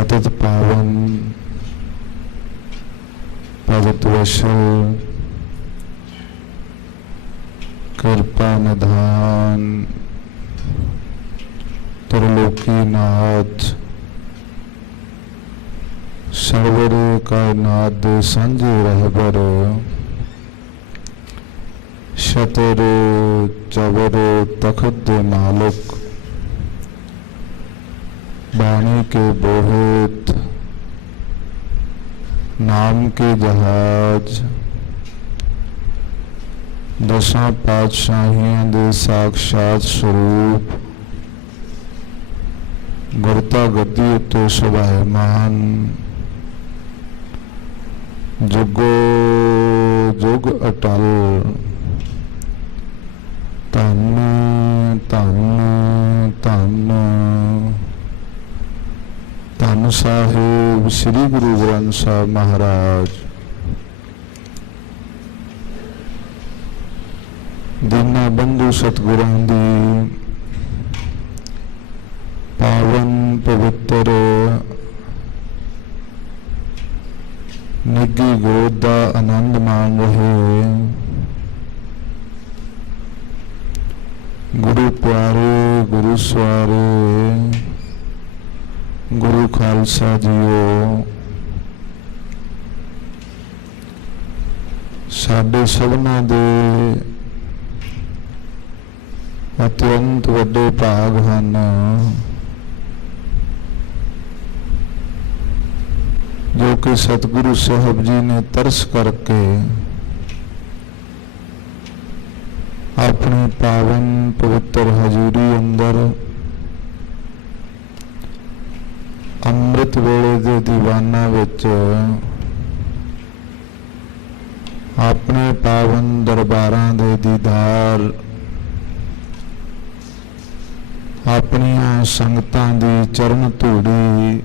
पतित पावन पवित्र वशल कृपा निधान त्रिलोकी नाथ सर्वर कायनात दे सांझे रहबर शतर चवर तखत दे मालिक बाणी के बोहित नाम के जहाज दसां पातशाहियां दे साक्षात स्वरूप गुरता गद्दी उत्ते सुभायमान जुगो जुग अटल धन धन धन धन साहिब श्री गुरु ग्रंथ साहिब महाराज। दीना बंधु सतगुरां दी पावन पवित्र निगी गोद का आनंद मान रहे गुरु प्यारे गुरु सवारे गुरु खालसा जीओ साडे सबना दे अत्यंत वड्डे भाग हन जो कि सतगुरु साहब जी ने तरस करके अपनी पावन पवित्र हजूरी अंदर अमृत वेले दे दीवाना विच अपने पावन दरबारां दे दीदार अपनियां संगतां दी चरण धूड़ी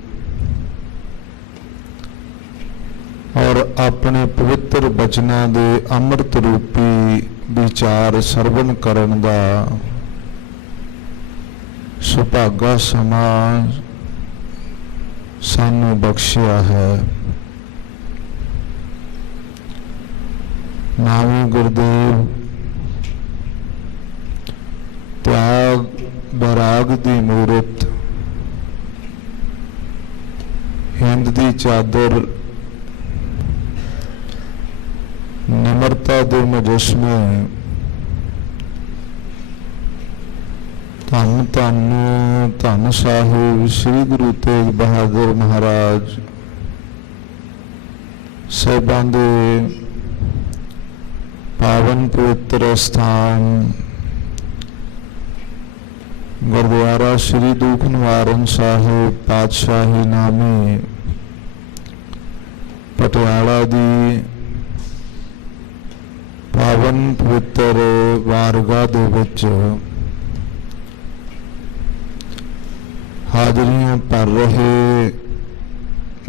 और अपने पवित्र बचनां दे अमृत रूपी विचार सरवण करन दा सुभागा समाज सानू बख्शिया है। नामी गुरदेव त्याग बराग दी मूरत हिंद दी चादर निमरता दे मुजस्मे धन धन धन साहिब श्री गुरु तेग बहादुर महाराज साहिबां दे पावन पवित्र स्थान गुरुद्वारा श्री दुख निवारण साहिब पातशाही नामी पटियाला दी पावन पवित्र वारगा दे विच हाजरियां भर रहे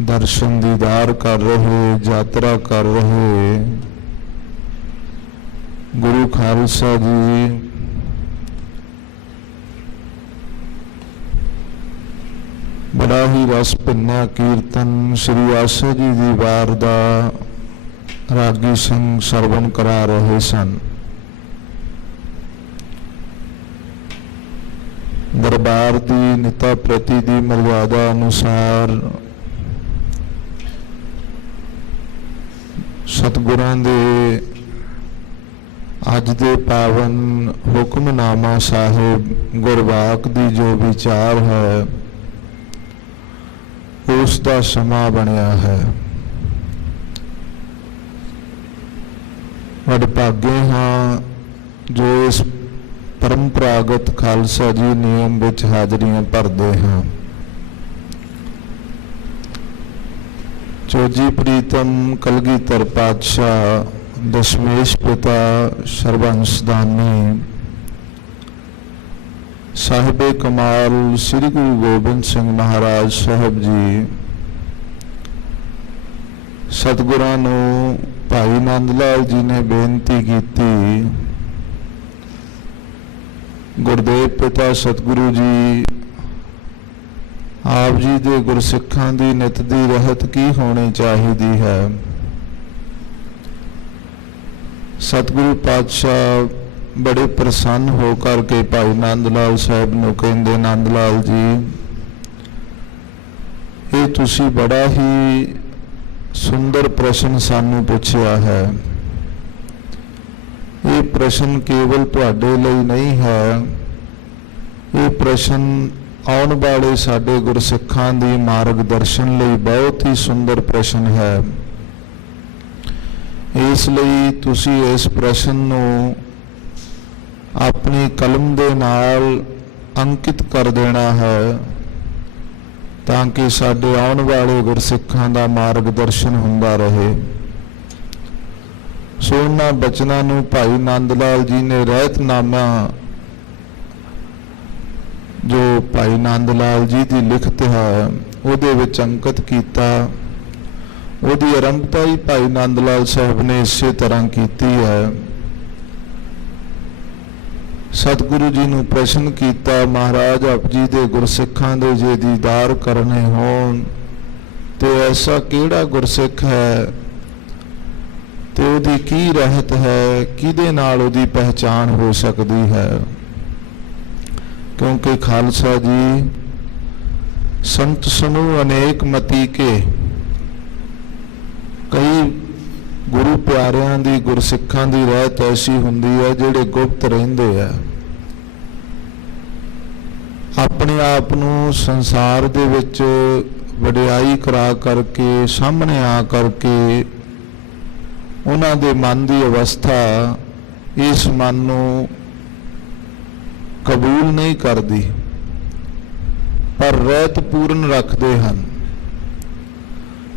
दर्शन दीदार कर रहे यात्रा कर रहे गुरु खालसा जी बड़ा ही रस भिन्ना कीर्तन श्री आसा जी दी वार दा रागी सिंह सरवण करा रहे सन। दरबार की निता प्रति दी मर्यादा अनुसार सतगुरां दे अज दे पावन हुक्मनामा साहिब गुरवाक दी जो विचार है उसका समा बनया है। वडभागे हाँ जो इस परंपरागत खालसा जी नियम विच हाजरियां भरते हैं। चोजी प्रीतम कलगीधर पातशाह दशमेश पिता सर्वंसदानी साहिबे कमाल श्री गुरु गोबिंद सिंह महाराज साहब जी सतगुरां नूं भाई नंदलाल जी ने बेनती की गुरदेव पिता सतगुरु जी ਆਪ ਜੀ ਦੇ ਗੁਰਸਿੱਖਾਂ ਦੀ ਨਿਤ ਦੀ ਰਹਿਤ ਕੀ ਹੋਣੀ ਚਾਹੀਦੀ ਹੈ। ਸਤਿਗੁਰੂ ਪਾਤਸ਼ਾਹ ਬੜੇ ਪ੍ਰਸੰਨ ਹੋ ਕਰਕੇ ਭਾਈ ਨੰਦ ਲਾਲ ਸਾਹਿਬ ਨੂੰ ਕਹਿੰਦੇ, ਨੰਦ ਲਾਲ ਜੀ, ਇਹ ਤੁਸੀਂ ਬੜਾ ਹੀ ਸੁੰਦਰ ਪ੍ਰਸ਼ਨ ਸਾਨੂੰ ਪੁੱਛਿਆ ਹੈ। ਇਹ ਪ੍ਰਸ਼ਨ ਕੇਵਲ ਤੁਹਾਡੇ ਲਈ ਨਹੀਂ ਹੈ, ਇਹ ਪ੍ਰਸ਼ਨ ਆਉਣ ਵਾਲੇ ਸਾਡੇ ਗੁਰਸਿੱਖਾਂ ਦੀ ਮਾਰਗਦਰਸ਼ਨ ਲਈ ਬਹੁਤ ਹੀ ਸੁੰਦਰ ਪ੍ਰਸ਼ਨ ਹੈ। ਇਸ ਲਈ ਤੁਸੀਂ ਇਸ ਪ੍ਰਸ਼ਨ ਨੂੰ ਆਪਣੀ ਕਲਮ ਦੇ ਨਾਲ ਅੰਕਿਤ ਕਰ ਦੇਣਾ ਹੈ, ਤਾਂ ਕਿ ਸਾਡੇ ਆਉਣ ਵਾਲੇ ਗੁਰਸਿੱਖਾਂ ਦਾ ਮਾਰਗਦਰਸ਼ਨ ਹੁੰਦਾ ਰਹੇ। ਸੋ ਉਹਨਾਂ ਬਚਨਾਂ ਨੂੰ ਭਾਈ ਨੰਦ ਲਾਲ ਜੀ ਨੇ ਰਹਿਤਨਾਮਾ ਜੋ ਭਾਈ ਨੰਦ ਲਾਲ ਜੀ ਦੀ ਲਿਖਤ ਹੈ ਉਹਦੇ ਵਿੱਚ ਅੰਕਿਤ ਕੀਤਾ। ਉਹਦੀ ਆਰੰਭਤਾ ਹੀ ਭਾਈ ਨੰਦ ਲਾਲ ਸਾਹਿਬ ਨੇ ਇਸੇ ਤਰ੍ਹਾਂ ਕੀਤੀ ਹੈ। ਸਤਿਗੁਰੂ ਜੀ ਨੂੰ ਪ੍ਰਸ਼ਨ ਕੀਤਾ, ਮਹਾਰਾਜ ਆਪ ਜੀ ਦੇ ਗੁਰਸਿੱਖਾਂ ਦੇ ਜੇ ਦੀਦਾਰ ਕਰਨੇ ਹੋਣ ਤੇ ਐਸਾ ਕਿਹੜਾ ਗੁਰਸਿੱਖ ਹੈ ਤੇ ਉਹਦੀ ਕੀ ਰਹਿਤ ਹੈ, ਕਿਹਦੇ ਨਾਲ ਉਹਦੀ ਪਹਿਚਾਣ ਹੋ ਸਕਦੀ ਹੈ। ਕਿਉਂਕਿ ਖਾਲਸਾ ਜੀ ਸੰਤ ਸਮੂਹ ਅਨੇਕ ਮਤੀ ਕੇ, ਕਈ ਗੁਰੂ ਪਿਆਰਿਆਂ ਦੀ ਗੁਰਸਿੱਖਾਂ ਦੀ ਰਹਿਤ ਐਸੀ ਹੁੰਦੀ ਹੈ ਜਿਹੜੇ ਗੁਪਤ ਰਹਿੰਦੇ ਆ, ਆਪਣੇ ਆਪ ਨੂੰ ਸੰਸਾਰ ਦੇ ਵਿੱਚ ਵਡਿਆਈ ਕਰਾ ਕਰਕੇ, ਸਾਹਮਣੇ ਆ ਕਰਕੇ ਉਹਨਾਂ ਦੇ ਮਨ ਦੀ ਅਵਸਥਾ ਇਸ ਮਨ ਨੂੰ ਕਬੂਲ ਨਹੀਂ ਕਰਦੀ, ਪਰ ਰਹਿਤ ਪੂਰਨ ਰੱਖਦੇ ਹਨ।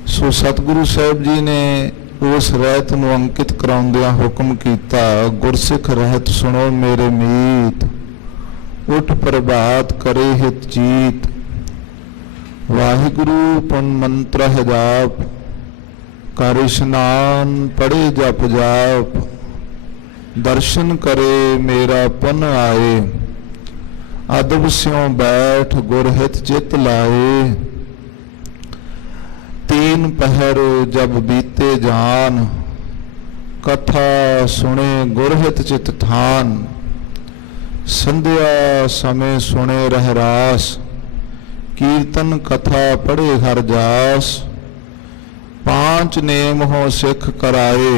ਸੋ ਸਤਿਗੁਰੂ ਸਾਹਿਬ ਜੀ ਨੇ ਉਸ ਰਹਿਤ ਨੂੰ ਅੰਕਿਤ ਕਰਾਉਂਦਿਆਂ ਹੁਕਮ ਕੀਤਾ, ਗੁਰਸਿੱਖ ਰਹਿਤ ਸੁਣੋ ਮੇਰੇ ਮੀਤ, ਉਠ ਪ੍ਰਭਾਤ ਕਰੇ ਹਿਤ ਜੀਤ, ਵਾਹਿਗੁਰੂ ਪੁਨ ਮੰਤਰ ਹੈ ਜਾਪ, ਕਰ ਇਸ਼ਨਾਨ ਪੜੇ ਜਪ ਜਾਪ, ਦਰਸ਼ਨ ਕਰੇ ਮੇਰਾ ਪੁਨ ਆਏ, ਅਦਬ ਸਿਉ ਬੈਠ ਗੁਰ ਹਿਤ ਚਿਤ ਲਾਏ, तीन पहर जब बीते जान, कथा सुने गुरहित चित थान, संध्या समय सुने रहरास, कीर्तन कथा पढ़े हर जास, पांच नेम हो सिख कराए,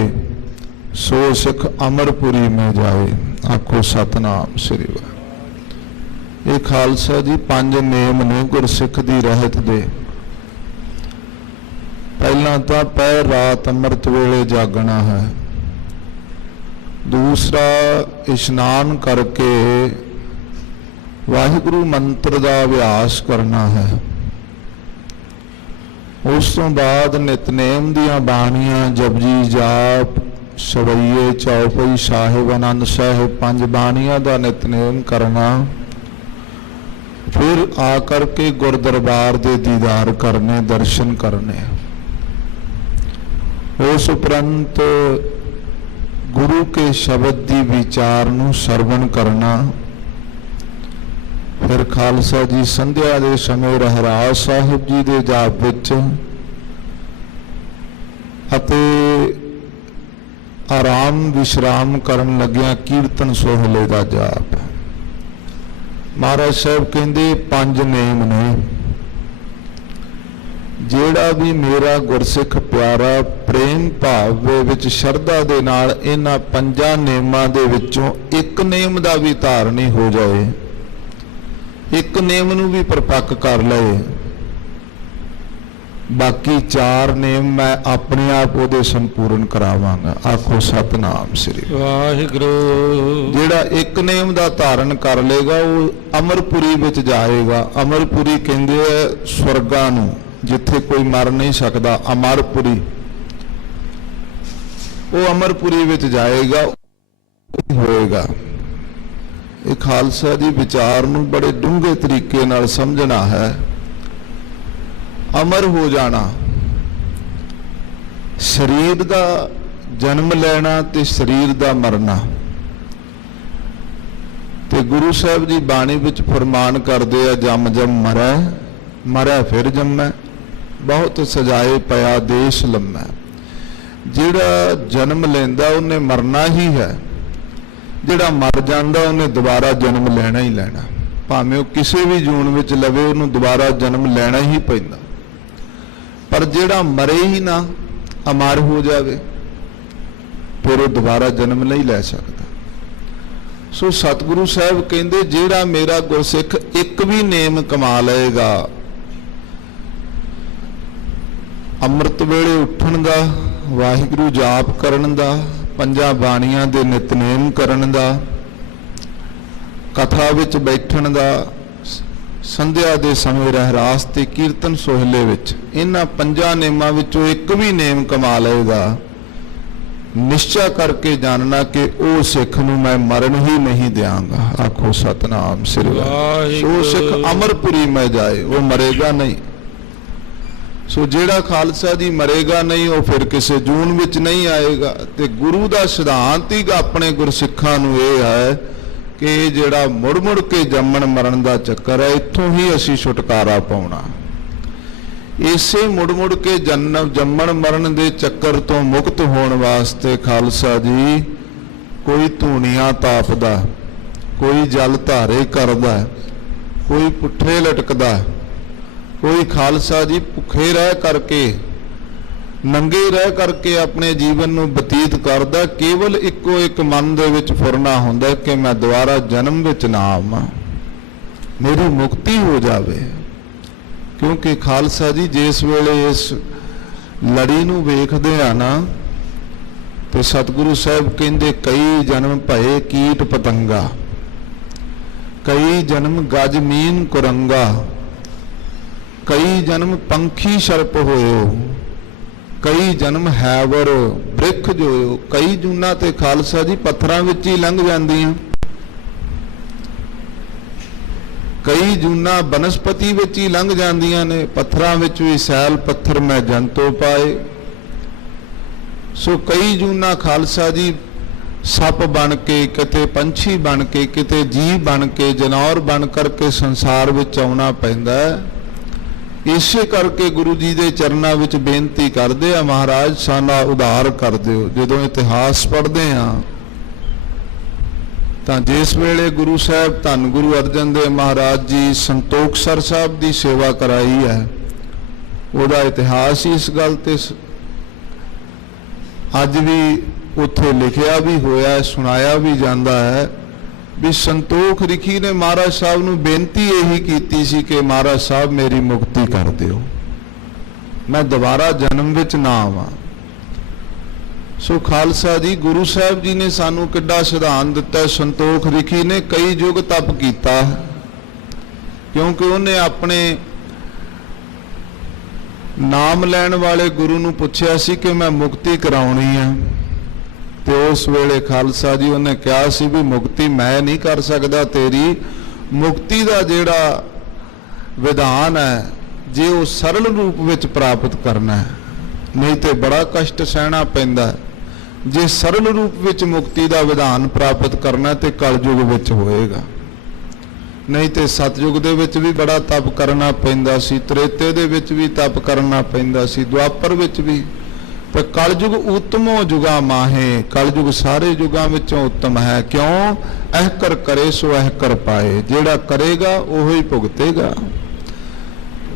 सो सिख अमरपुरी में जाए। आखो सतनाम श्री वाहिगुरू। ये खालसा जी पंज नेम ने गुरसिख दी रहत दे। ਪਹਿਲਾਂ ਤਾਂ ਪਹਿਰ ਰਾਤ ਅੰਮ੍ਰਿਤ ਵੇਲੇ ਜਾਗਣਾ ਹੈ, ਦੂਸਰਾ ਇਸ਼ਨਾਨ ਕਰਕੇ ਵਾਹਿਗੁਰੂ ਮੰਤਰ ਦਾ ਅਭਿਆਸ ਕਰਨਾ ਹੈ, ਉਸ ਤੋਂ ਬਾਅਦ ਨਿਤਨੇਮ ਦੀਆਂ ਬਾਣੀਆਂ ਜਪਜੀ ਜਾਪ ਸਵਈਏ ਚੌਪਈ ਸਾਹਿਬ ਆਨੰਦ ਸਾਹਿਬ ਪੰਜ ਬਾਣੀਆਂ ਦਾ ਨਿਤਨੇਮ ਕਰਨਾ, ਫਿਰ ਆ ਕਰਕੇ ਗੁਰਦਰਬਾਰ ਦੇ ਦੀਦਾਰ ਕਰਨੇ, ਦਰਸ਼ਨ ਕਰਨੇ। ਉਸ ਉਪਰੰਤ ਗੁਰੂ ਕੇ ਸ਼ਬਦ ਦੀ ਵਿਚਾਰ ਨੂੰ ਸਰਵਣ ਕਰਨਾ। ਫਿਰ ਖਾਲਸਾ ਜੀ ਸੰਧਿਆ ਦੇ ਸਮੇਂ ਰਹਿਰਾਸ ਸਾਹਿਬ ਜੀ ਦੇ ਜਾਪ ਵਿੱਚ ਅਤੇ ਆਰਾਮ ਵਿਸ਼ਰਾਮ ਕਰਨ ਲੱਗਿਆਂ ਕੀਰਤਨ ਸੋਹਲੇ ਦਾ ਜਾਪ। ਮਹਾਰਾਜ ਸਾਹਿਬ ਕਹਿੰਦੇ ਪੰਜ ਨੇਮ ਨੇ, ਜਿਹੜਾ ਵੀ ਮੇਰਾ ਗੁਰਸਿੱਖ ਪਿਆਰਾ ਪ੍ਰੇਮ ਭਾਵ ਦੇ ਵਿੱਚ ਸ਼ਰਧਾ ਦੇ ਨਾਲ ਇਹਨਾਂ ਪੰਜਾਂ ਨੇਮਾਂ ਦੇ ਵਿੱਚੋਂ ਇੱਕ ਨੇਮ ਦਾ ਵੀ ਧਾਰਨੀ ਹੋ ਜਾਏ, ਇੱਕ ਨੇਮ ਨੂੰ ਵੀ ਪਰਪੱਕ ਕਰ ਲਏ, ਬਾਕੀ ਚਾਰ ਨੇਮ ਮੈਂ ਆਪਣੇ ਆਪ ਉਹਦੇ ਸੰਪੂਰਨ ਕਰਾਵਾਂਗਾ। ਆਖੋ ਸਤਨਾਮ ਸ੍ਰੀ ਵਾਹਿਗੁਰੂ। ਜਿਹੜਾ ਇੱਕ ਨੇਮ ਦਾ ਧਾਰਨ ਕਰ ਲੇਗਾ ਉਹ ਅਮਰਪੁਰੀ ਵਿੱਚ ਜਾਏਗਾ। ਅਮਰਪੁਰੀ ਕਹਿੰਦੇ ਆ ਸਵਰਗਾਂ ਨੂੰ, ਜਿੱਥੇ ਕੋਈ ਮਰ ਨਹੀਂ ਸਕਦਾ, ਅਮਰਪੁਰੀ। ਉਹ ਅਮਰਪੁਰੀ ਵਿੱਚ ਜਾਏਗਾ, ਹੋਏਗਾ। ਇਹ ਖਾਲਸਾ ਦੀ ਵਿਚਾਰ ਨੂੰ ਬੜੇ ਡੂੰਘੇ ਤਰੀਕੇ ਨਾਲ ਸਮਝਣਾ ਹੈ। ਅਮਰ ਹੋ ਜਾਣਾ, ਸਰੀਰ ਦਾ ਜਨਮ ਲੈਣਾ ਤੇ ਸਰੀਰ ਦਾ ਮਰਨਾ। ਤੇ ਗੁਰੂ ਸਾਹਿਬ ਜੀ ਬਾਣੀ ਵਿੱਚ ਫਰਮਾਨ ਕਰਦੇ ਆ, ਜਮ ਜਮ ਮਰੈ मरै फिर जम्मै, बहुत सजाए पया देश लम्मै। जिहड़ा जन्म लैंदा उन्हें मरना ही है, जिहड़ा मर जांदा उन्हें दोबारा जन्म लैना ही लैना। भावें वो किसी भी जून में लवे उन्हें दोबारा जन्म लैना ही पैंदा। पर जिहड़ा मरे ही ना, अमर हो जावे, फिर वो दोबारा जन्म नहीं लै सकता। सो सतगुरु साहब कहते जिहड़ा मेरा गुरसिख एक भी नेम कमा लेगा, अमृत वेले उठण दा, वाहिगुरू जाप करन दा, पंजा बाणियां दे नितनेम करन दा, कथा विच बैठण दा, संध्या दे समय रहरास ते कीर्तन सोहले विच, इन्हां पंजा नेमां विचों एक भी नेम कमा लेगा, निश्चय करके जानना कि ओ सिख नूं मैं मरण ही नहीं देंगा। आखो सतनाम श्री वाहिगुरू। सो सिख अमरपुरी में जाए, वो मरेगा नहीं। सो जेड़ा खालसा जी मरेगा नहीं, वो फिर किसी जून विच नहीं आएगा। ते गुरु दा सिद्धांत ही अपने गुरसिखां नूं इह है कि जेड़ा मुड़ मुड़ के जम्मण मरण दा चक्कर है, इत्थों ही असीं छुटकारा पाउणा। इसे मुड़ मुड़ के जन्म जम्मण मरण दे चक्कर तो मुक्त होने वास्ते खालसा जी कोई धूनियां तापदा, कोई जल धारे करदा, कोई पुठे लटकदा, कोई खालसा जी भुखे रह करके, नंगे रह करके अपने जीवन नूं बतीत करदा। केवल इक्को एक मन दे विच फुरना हुंदा कि मैं दोबारा जन्म विच ना आवां, मेरी मुक्ति हो जावे। क्योंकि खालसा जी जिस वेले इस लड़ी नूं वेखदे आ ना, ते सतगुरु साहब कहंदे कई जन्म भये कीट पतंगा, कई जन्म गज मीन कुरंगा, कई जन्म पंखी शर्प होयो, कई जन्म हैवर बृख जोयो। कई जूना ते खालसा जी पत्थरां विच ही लंघ जांदियां, कई जूना बनस्पति विच ही लंघ जांदियां ने, पत्थरां विच भी सैल पत्थर मैं जंतो पाए। सो कई जूना खालसा जी सप बन के, किते पंछी बन के, किते जीव बन के, जनौर बन करके संसार विच आउणा पैंदा है। इसे करके गुरु जी दे चरनां विच बेनती करदे आ, महाराज साडा उद्धार कर दिओ। जदों इतिहास पढ़दे आ ਤਾਂ जिस वेले गुरु साहब धन गुरु अर्जन देव महाराज जी संतोखसर साहब की सेवा कराई है, ਉਹਦਾ इतिहास ही इस गल ते अज भी उत्थे लिखिया भी होया, सुनाया भी जाता है भी संतोख रिखी ने महाराज साहब नूं बेनती यही की सी कि महाराज साहब मेरी मुक्ति कर दिओ, मैं दोबारा जन्म विच ना आवां। सो खालसा जी गुरु साहब जी ने सानू किड्डा सिद्धांत दिता। संतोख रिखी ने कई युग तप किया, क्योंकि उन्हें अपने नाम लैण वाले गुरु नूं पुछया सी कि मैं मुक्ति कराउणी है, तो उस वेले खालसा जी उन्हें कहा सी भी मुक्ति मैं नहीं कर सकता, तेरी मुक्ति का जिहड़ा विधान है जे वो सरल रूप विच प्राप्त करना है, नहीं तो बड़ा कष्ट सहना पैंदा। जे सरल रूप विच मुक्ति का विधान प्राप्त करना तो कलयुग विच होएगा, नहीं तो सतयुग दे विच भी बड़ा तप करना पैंदा सी, त्रेते दे विच भी तप करना पैंदा सी, द्वापर विच भी। तो कलयुग उत्तमो जुगा माहे, कलयुग सारे युगां विचों उत्तम है। क्यों? अहकर करे सो अहकर पाए, जेड़ा करेगा वो ही भुगतेगा।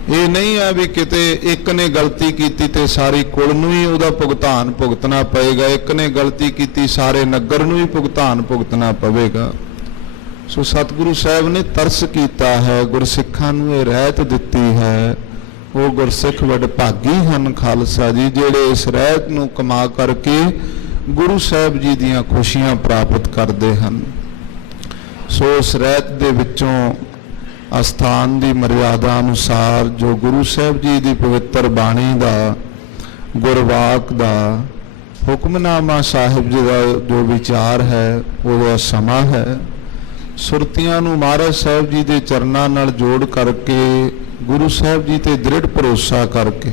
ये नहीं है भी किते एक ने गलती की तो सारी कुल नूं ही उहदा भुगतान भुगतना पएगा, एक ने गलती की सारे नगर नूं ही भुगतान भुगतना पवेगा। सो सतगुरु साहब ने तरस किया है, गुरसिखां नूं ये रहत दिती है। वो गुरसिख वडभागी हन खालसा जी जिहड़े इस रहत नूं कमा करके गुरु साहब जी दीआं खुशियां प्राप्त करते हैं। सो उस रहत दे विचों अस्थान की मर्यादा अनुसार जो गुरु साहब जी की पवित्र बाणी का गुरवाक का हुक्मनामा साहिब जी का जो विचार है वो समा है। सुरतियां नूं महाराज साहब जी के चरणों नाल जोड़ करके गुरु साहब जी ते दृढ़ भरोसा करके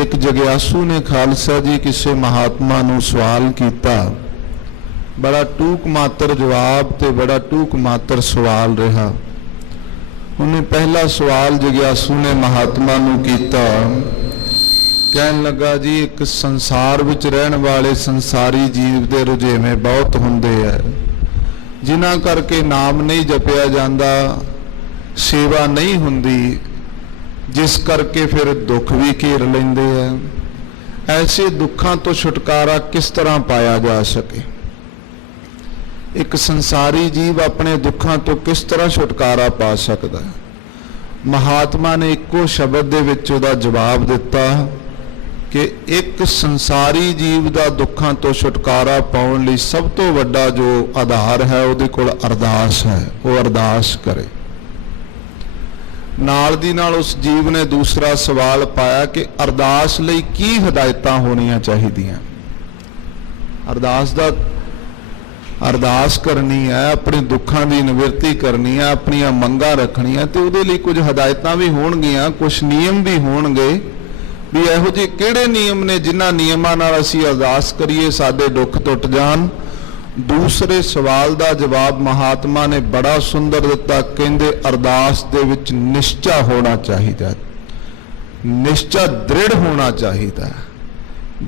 एक जग्यासू ने खालसा जी किसी महात्मा नूं सवाल किया, बड़ा टूक मात्र जवाब ते बड़ा टूक मात्र सवाल रहा। ਉਹਨੇ ਪਹਿਲਾ ਸਵਾਲ ਜਗਿਆਸੂ ਨੇ ਮਹਾਤਮਾ ਨੂੰ ਕੀਤਾ। ਕਹਿਣ ਲੱਗਾ ਜੀ ਇੱਕ ਸੰਸਾਰ ਵਿੱਚ ਰਹਿਣ ਵਾਲੇ ਸੰਸਾਰੀ ਜੀਵ ਦੇ ਰੁਝੇਵੇਂ ਬਹੁਤ ਹੁੰਦੇ ਆ, ਜਿਨ੍ਹਾਂ ਕਰਕੇ ਨਾਮ ਨਹੀਂ ਜਪਿਆ ਜਾਂਦਾ, ਸੇਵਾ ਨਹੀਂ ਹੁੰਦੀ, ਜਿਸ ਕਰਕੇ ਫਿਰ ਦੁੱਖ ਵੀ ਘੇਰ ਲੈਂਦੇ ਆ। ਐਸੇ ਦੁੱਖਾਂ ਤੋਂ ਛੁਟਕਾਰਾ ਕਿਸ ਤਰ੍ਹਾਂ ਪਾਇਆ ਜਾ ਸਕੇ? ਇੱਕ ਸੰਸਾਰੀ ਜੀਵ ਆਪਣੇ ਦੁੱਖਾਂ ਤੋਂ ਕਿਸ ਤਰ੍ਹਾਂ ਛੁਟਕਾਰਾ ਪਾ ਸਕਦਾ? ਮਹਾਤਮਾ ਨੇ ਇੱਕੋ ਸ਼ਬਦ ਦੇ ਵਿੱਚ ਉਹਦਾ ਜਵਾਬ ਦਿੱਤਾ ਕਿ ਇੱਕ ਸੰਸਾਰੀ ਜੀਵ ਦਾ ਦੁੱਖਾਂ ਤੋਂ ਛੁਟਕਾਰਾ ਪਾਉਣ ਲਈ ਸਭ ਤੋਂ ਵੱਡਾ ਜੋ ਆਧਾਰ ਹੈ ਉਹਦੇ ਕੋਲ ਅਰਦਾਸ ਹੈ। ਉਹ ਅਰਦਾਸ ਕਰੇ। ਨਾਲ ਦੀ ਨਾਲ ਉਸ ਜੀਵ ਨੇ ਦੂਸਰਾ ਸਵਾਲ ਪਾਇਆ ਕਿ ਅਰਦਾਸ ਲਈ ਕੀ ਹਦਾਇਤਾਂ ਹੋਣੀਆਂ ਚਾਹੀਦੀਆਂ? ਅਰਦਾਸ ਕਰਨੀ ਹੈ, ਆਪਣੇ ਦੁੱਖਾਂ ਦੀ ਨਿਵਰਤੀ ਕਰਨੀ ਹੈ, ਆਪਣੀਆਂ ਮੰਗਾਂ ਰੱਖਣੀਆਂ, ਤੇ ਉਹਦੇ ਲਈ ਕੁਝ ਹਦਾਇਤਾਂ ਵੀ ਹੋਣਗੀਆਂ, ਕੁਝ ਨਿਯਮ ਵੀ ਹੋਣਗੇ ਵੀ ਇਹੋ ਜਿਹੇ ਕਿਹੜੇ ਨਿਯਮ ਨੇ ਜਿਨ੍ਹਾਂ ਨਿਯਮਾਂ ਨਾਲ ਅਸੀਂ ਅਰਦਾਸ ਕਰੀਏ ਸਾਡੇ ਦੁੱਖ ਟੁੱਟ ਜਾਣ। ਦੂਸਰੇ ਸਵਾਲ ਦਾ ਜਵਾਬ ਮਹਾਤਮਾ ਨੇ ਬੜਾ ਸੁੰਦਰ ਦਿੱਤਾ। ਕਹਿੰਦੇ ਅਰਦਾਸ ਦੇ ਵਿੱਚ ਨਿਸ਼ਚਾ ਹੋਣਾ ਚਾਹੀਦਾ, ਨਿਸ਼ਚਾ ਦ੍ਰਿੜ ਹੋਣਾ ਚਾਹੀਦਾ।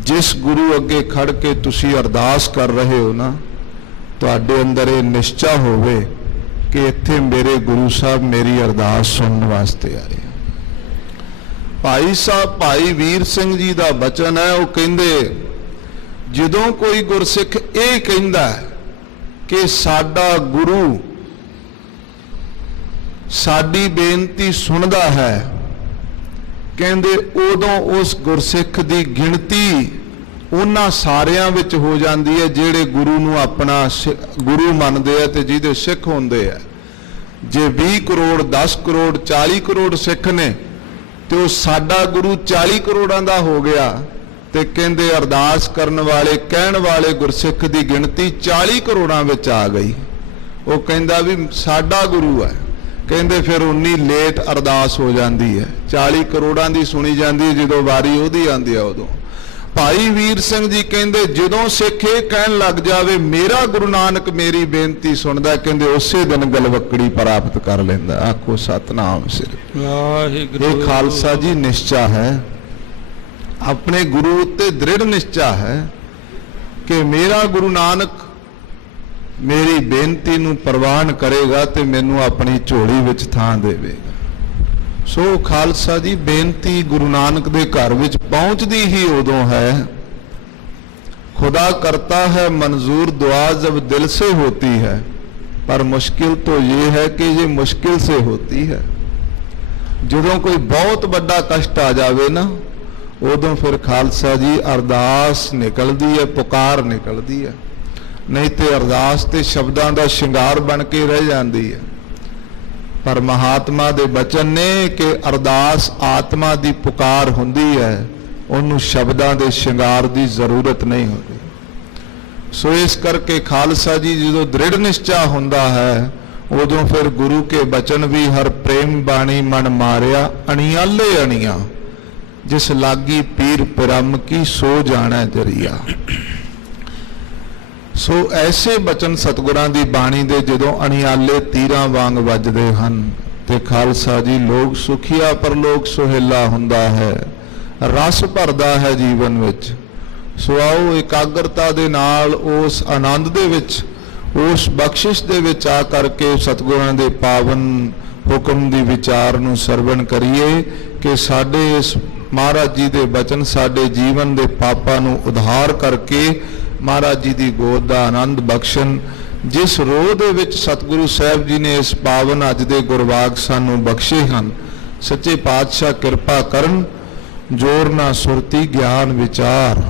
ਜਿਸ ਗੁਰੂ ਅੱਗੇ ਖੜ ਕੇ ਤੁਸੀਂ ਅਰਦਾਸ ਕਰ ਰਹੇ ਹੋ ਨਾ, ਤੁਹਾਡੇ ਅੰਦਰ ਇਹ ਨਿਸ਼ਚਾ ਹੋਵੇ ਕਿ ਇੱਥੇ ਮੇਰੇ ਗੁਰੂ ਸਾਹਿਬ ਮੇਰੀ ਅਰਦਾਸ ਸੁਣਨ ਵਾਸਤੇ ਆਏ। ਭਾਈ ਸਾਹਿਬ ਭਾਈ ਵੀਰ ਸਿੰਘ ਜੀ ਦਾ ਬਚਨ ਹੈ, ਉਹ ਕਹਿੰਦੇ ਜਦੋਂ ਕੋਈ ਗੁਰਸਿੱਖ ਇਹ ਕਹਿੰਦਾ ਕਿ ਸਾਡਾ ਗੁਰੂ ਸਾਡੀ ਬੇਨਤੀ ਸੁਣਦਾ ਹੈ, ਕਹਿੰਦੇ ਉਦੋਂ ਉਸ ਗੁਰਸਿੱਖ ਦੀ ਗਿਣਤੀ ਉਹਨਾਂ ਸਾਰਿਆਂ ਵਿੱਚ ਹੋ ਜਾਂਦੀ ਹੈ ਜਿਹੜੇ ਗੁਰੂ ਨੂੰ ਆਪਣਾ ਗੁਰੂ ਮੰਨਦੇ ਆ ਤੇ ਜਿਹਦੇ ਸਿੱਖ ਹੁੰਦੇ ਆ। ਜੇ 20 ਕਰੋੜ 10 ਕਰੋੜ 40 ਕਰੋੜ ਸਿੱਖ ਨੇ ਤੇ ਉਹ ਸਾਡਾ ਗੁਰੂ 40 ਕਰੋੜਾਂ ਦਾ ਹੋ ਗਿਆ, ਤੇ ਕਹਿੰਦੇ ਅਰਦਾਸ ਕਰਨ ਵਾਲੇ ਕਹਿਣ ਵਾਲੇ ਗੁਰਸਿੱਖ ਦੀ ਗਿਣਤੀ 40 ਕਰੋੜਾਂ ਵਿੱਚ ਆ ਗਈ। ਉਹ ਕਹਿੰਦਾ ਵੀ ਸਾਡਾ ਗੁਰੂ ਹੈ, ਕਹਿੰਦੇ ਫਿਰ ਉਨੀ ਲੇਟ ਅਰਦਾਸ ਹੋ ਜਾਂਦੀ ਹੈ। 40 ਕਰੋੜਾਂ ਦੀ ਸੁਣੀ ਜਾਂਦੀ ਹੈ, ਜਦੋਂ ਵਾਰੀ ਉਹਦੀ ਆਉਂਦੀ ਆ ਉਦੋਂ। ਭਾਈ ਵੀਰ ਸਿੰਘ ਜੀ ਕਹਿੰਦੇ ਜਦੋਂ ਸਿੱਖ ਇਹ ਕਹਿਣ ਲੱਗ ਜਾਵੇ ਮੇਰਾ ਗੁਰੂ ਨਾਨਕ ਮੇਰੀ ਬੇਨਤੀ ਸੁਣਦਾ, ਕਹਿੰਦੇ ਉਸੇ ਦਿਨ ਗਲਵੱਕੜੀ ਪ੍ਰਾਪਤ ਕਰ ਲੈਂਦਾ। ਆਖੋ ਸਤਨਾਮ ਸ੍ਰੀ ਵਾਹਿਗੁਰੂ। ਇਹ ਖਾਲਸਾ ਜੀ ਨਿਸ਼ਚਾ ਹੈ, ਆਪਣੇ ਗੁਰੂ ਉੱਤੇ ਦ੍ਰਿੜ ਨਿਸ਼ਚਾ ਹੈ ਕਿ ਮੇਰਾ ਗੁਰੂ ਨਾਨਕ ਮੇਰੀ ਬੇਨਤੀ ਨੂੰ ਪ੍ਰਵਾਨ ਕਰੇਗਾ ਤੇ ਮੈਨੂੰ ਆਪਣੀ ਝੋਲੀ ਵਿੱਚ ਥਾਂ ਦੇਵੇਗਾ। ਸੋ ਖਾਲਸਾ ਜੀ ਬੇਨਤੀ ਗੁਰੂ ਨਾਨਕ ਦੇ ਘਰ ਵਿੱਚ ਪਹੁੰਚਦੀ ਹੀ ਉਦੋਂ ਹੈ। खुदा करता है मंजूर दुआ जब दिल से होती है, पर मुश्किल तो ये है कि ये मुश्किल से होती है। ਜਦੋਂ कोई बहुत बड़ा कष्ट आ जावे ना, उदों फिर खालसा जी अरदास निकलती है, पुकार निकलती है। नहीं तो अरदास तो शब्दों का श्रृंगार बन के रह जाती है। पर महात्मा दे बचन ने कि अरदास आत्मा की पुकार हुंदी है, उन्होंने शब्दों के श्रृंगार की जरूरत नहीं होती। सो इस करके खालसा जी जो दृढ़ निश्चा हुंदा है, उदों फिर गुरु के बचन भी हर प्रेम बाणी मन मारिया अणियाले अणिया, जिस लागी पीर परम की सो जाना जरिया। सो ऐसे बचन सतगुरां दी बाणी दे जदों अणियाले तीरां वांग वजदे हन ते खालसा जी लोग सुखिया पर लोग सुहेला हुंदा है, रस भरदा है जीवन विच। सो आओ एकाग्रता दे नाल उस आनंद दे विच, उस बख्शिश दे विच आ करके सतगुरां दे पावन हुक्म दी विचार नूं सरवण करिए कि साडे इस महाराज जी दे बचन साडे जीवन दे पापां नूं उधार करके महाराज जी की गोद का आनंद बख्शन। जिस रोह दे विच सतगुरु साहब जी ने इस पावन अज दे गुरवाग सानू बख्शे हैं, सच्चे पातशाह कृपा करन। जोर ना सुरती ज्ञान विचार,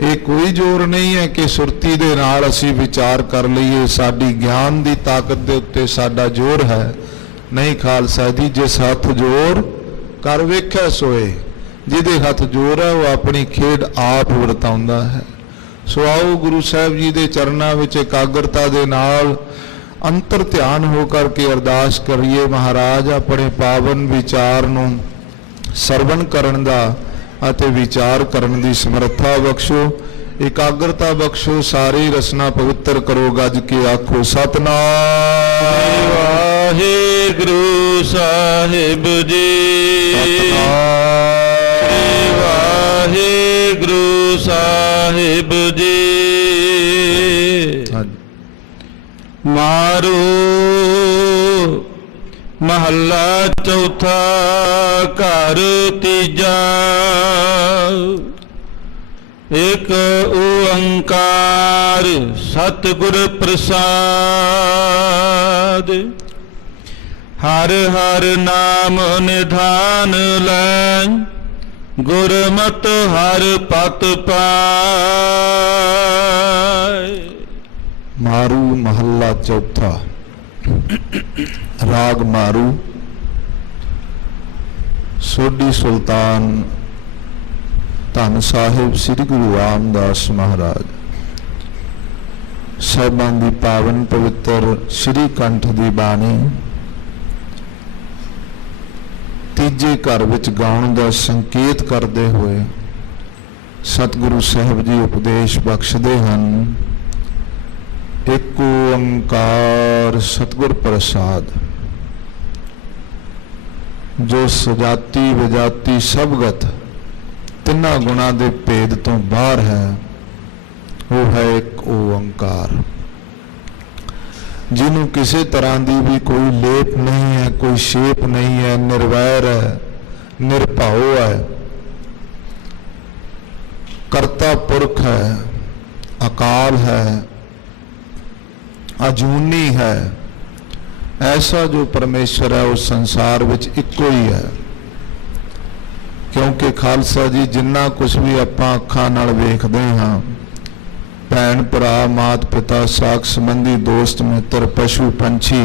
ये कोई जोर नहीं है कि सुरती दे नाल असी विचार कर लीए, साडी ज्ञान की ताकत दे उत्ते साडा जोर है नहीं। खालसा जी जिस हथ जोर कर वेख्या सोए, जिहदे हथ जोर है वह अपनी खेड आप वरताउंदा है। सो आओ गुरु साहब जी के चरणों में एकाग्रता के नाल अंतर ध्यान होकर के अरदास करिए। महाराज अपने पावन विचार नूं सरवण करन दा अते विचार करन दी समर्था बख्शो, एकाग्रता बख्शो, सारी रसना पवित्र करो। गज के आखो सतनाम। ਵਾਹਿਗੁਰੂ ਸਾਹਿਬ ਜੀ। ਵਾਹਿਗੁਰੂ ਸਾਹਿਬ ਜੀ। ਮਾਰੂ ਮਹੱਲਾ ਚੌਥਾ ਘਰ ਤੀਜਾ। ਇਕ ਓੰਕਾਰ ਸਤਿਗੁਰ ਪ੍ਰਸਾਦ। ਹਰ ਹਰ ਨਾਮ ਨਿਧਾਨ ਲੈ ਗੁਰਮਤਿ ਹਰ ਪਤ ਪਾਏ। ਮਾਰੂ ਮਹੱਲਾ ਚੌਥਾ। ਰਾਗ ਮਾਰੂ। ਸੋਢੀ ਸੁਲਤਾਨ ਧੰਨ ਸਾਹਿਬ ਸ੍ਰੀ ਗੁਰੂ ਰਾਮਦਾਸ ਮਹਾਰਾਜ ਸਾਹਿਬਾਂ ਦੀ ਪਾਵਨ ਪਵਿੱਤਰ ਸ੍ਰੀ ਕੰਠ ਦੀ ਬਾਣੀ ਤੀਜੇ ਘਰ ਵਿੱਚ ਗਾਉਣ ਦਾ ਸੰਕੇਤ ਕਰਦੇ ਹੋਏ ਸਤਿਗੁਰੂ ਸਾਹਿਬ ਜੀ ਉਪਦੇਸ਼ ਬਖਸ਼ਦੇ ਹਨ। ਇੱਕ ਓੰਕਾਰ ਸਤਿਗੁਰ ਪ੍ਰਸਾਦ। ਜੋ ਸਜਾਤੀ ਵਿਜਾਤੀ ਸਬਗਤ ਤਿੰਨਾਂ ਗੁਣਾਂ ਦੇ ਭੇਦ ਤੋਂ ਬਾਹਰ ਹੈ, ਉਹ ਹੈ ਇੱਕ ਓੰਕਾਰ। ਜਿਹਨੂੰ ਕਿਸੇ ਤਰ੍ਹਾਂ ਦੀ ਵੀ ਕੋਈ ਲੇਪ ਨਹੀਂ ਹੈ, ਕੋਈ ਸ਼ੇਪ ਨਹੀਂ ਹੈ, ਨਿਰਵੈਰ ਹੈ, ਨਿਰਭਉ ਹੈ, ਕਰਤਾ ਪੁਰਖ ਹੈ, ਅਕਾਲ ਹੈ, ਅਜੂਨੀ ਹੈ। ਐਸਾ ਜੋ ਪਰਮੇਸ਼ਰ ਹੈ ਉਹ ਸੰਸਾਰ ਵਿੱਚ ਇੱਕੋ ਹੀ ਹੈ। ਕਿਉਂਕਿ ਖਾਲਸਾ ਜੀ ਜਿੰਨਾ ਕੁਝ ਵੀ ਆਪਾਂ ਅੱਖਾਂ ਨਾਲ ਵੇਖਦੇ ਹਾਂ, ਭੈਣ ਭਰਾ ਮਾਤ ਪਿਤਾ ਸਾਕ ਸੰਬੰਧੀ ਦੋਸਤ ਮਿੱਤਰ ਪਸ਼ੂ ਪੰਛੀ,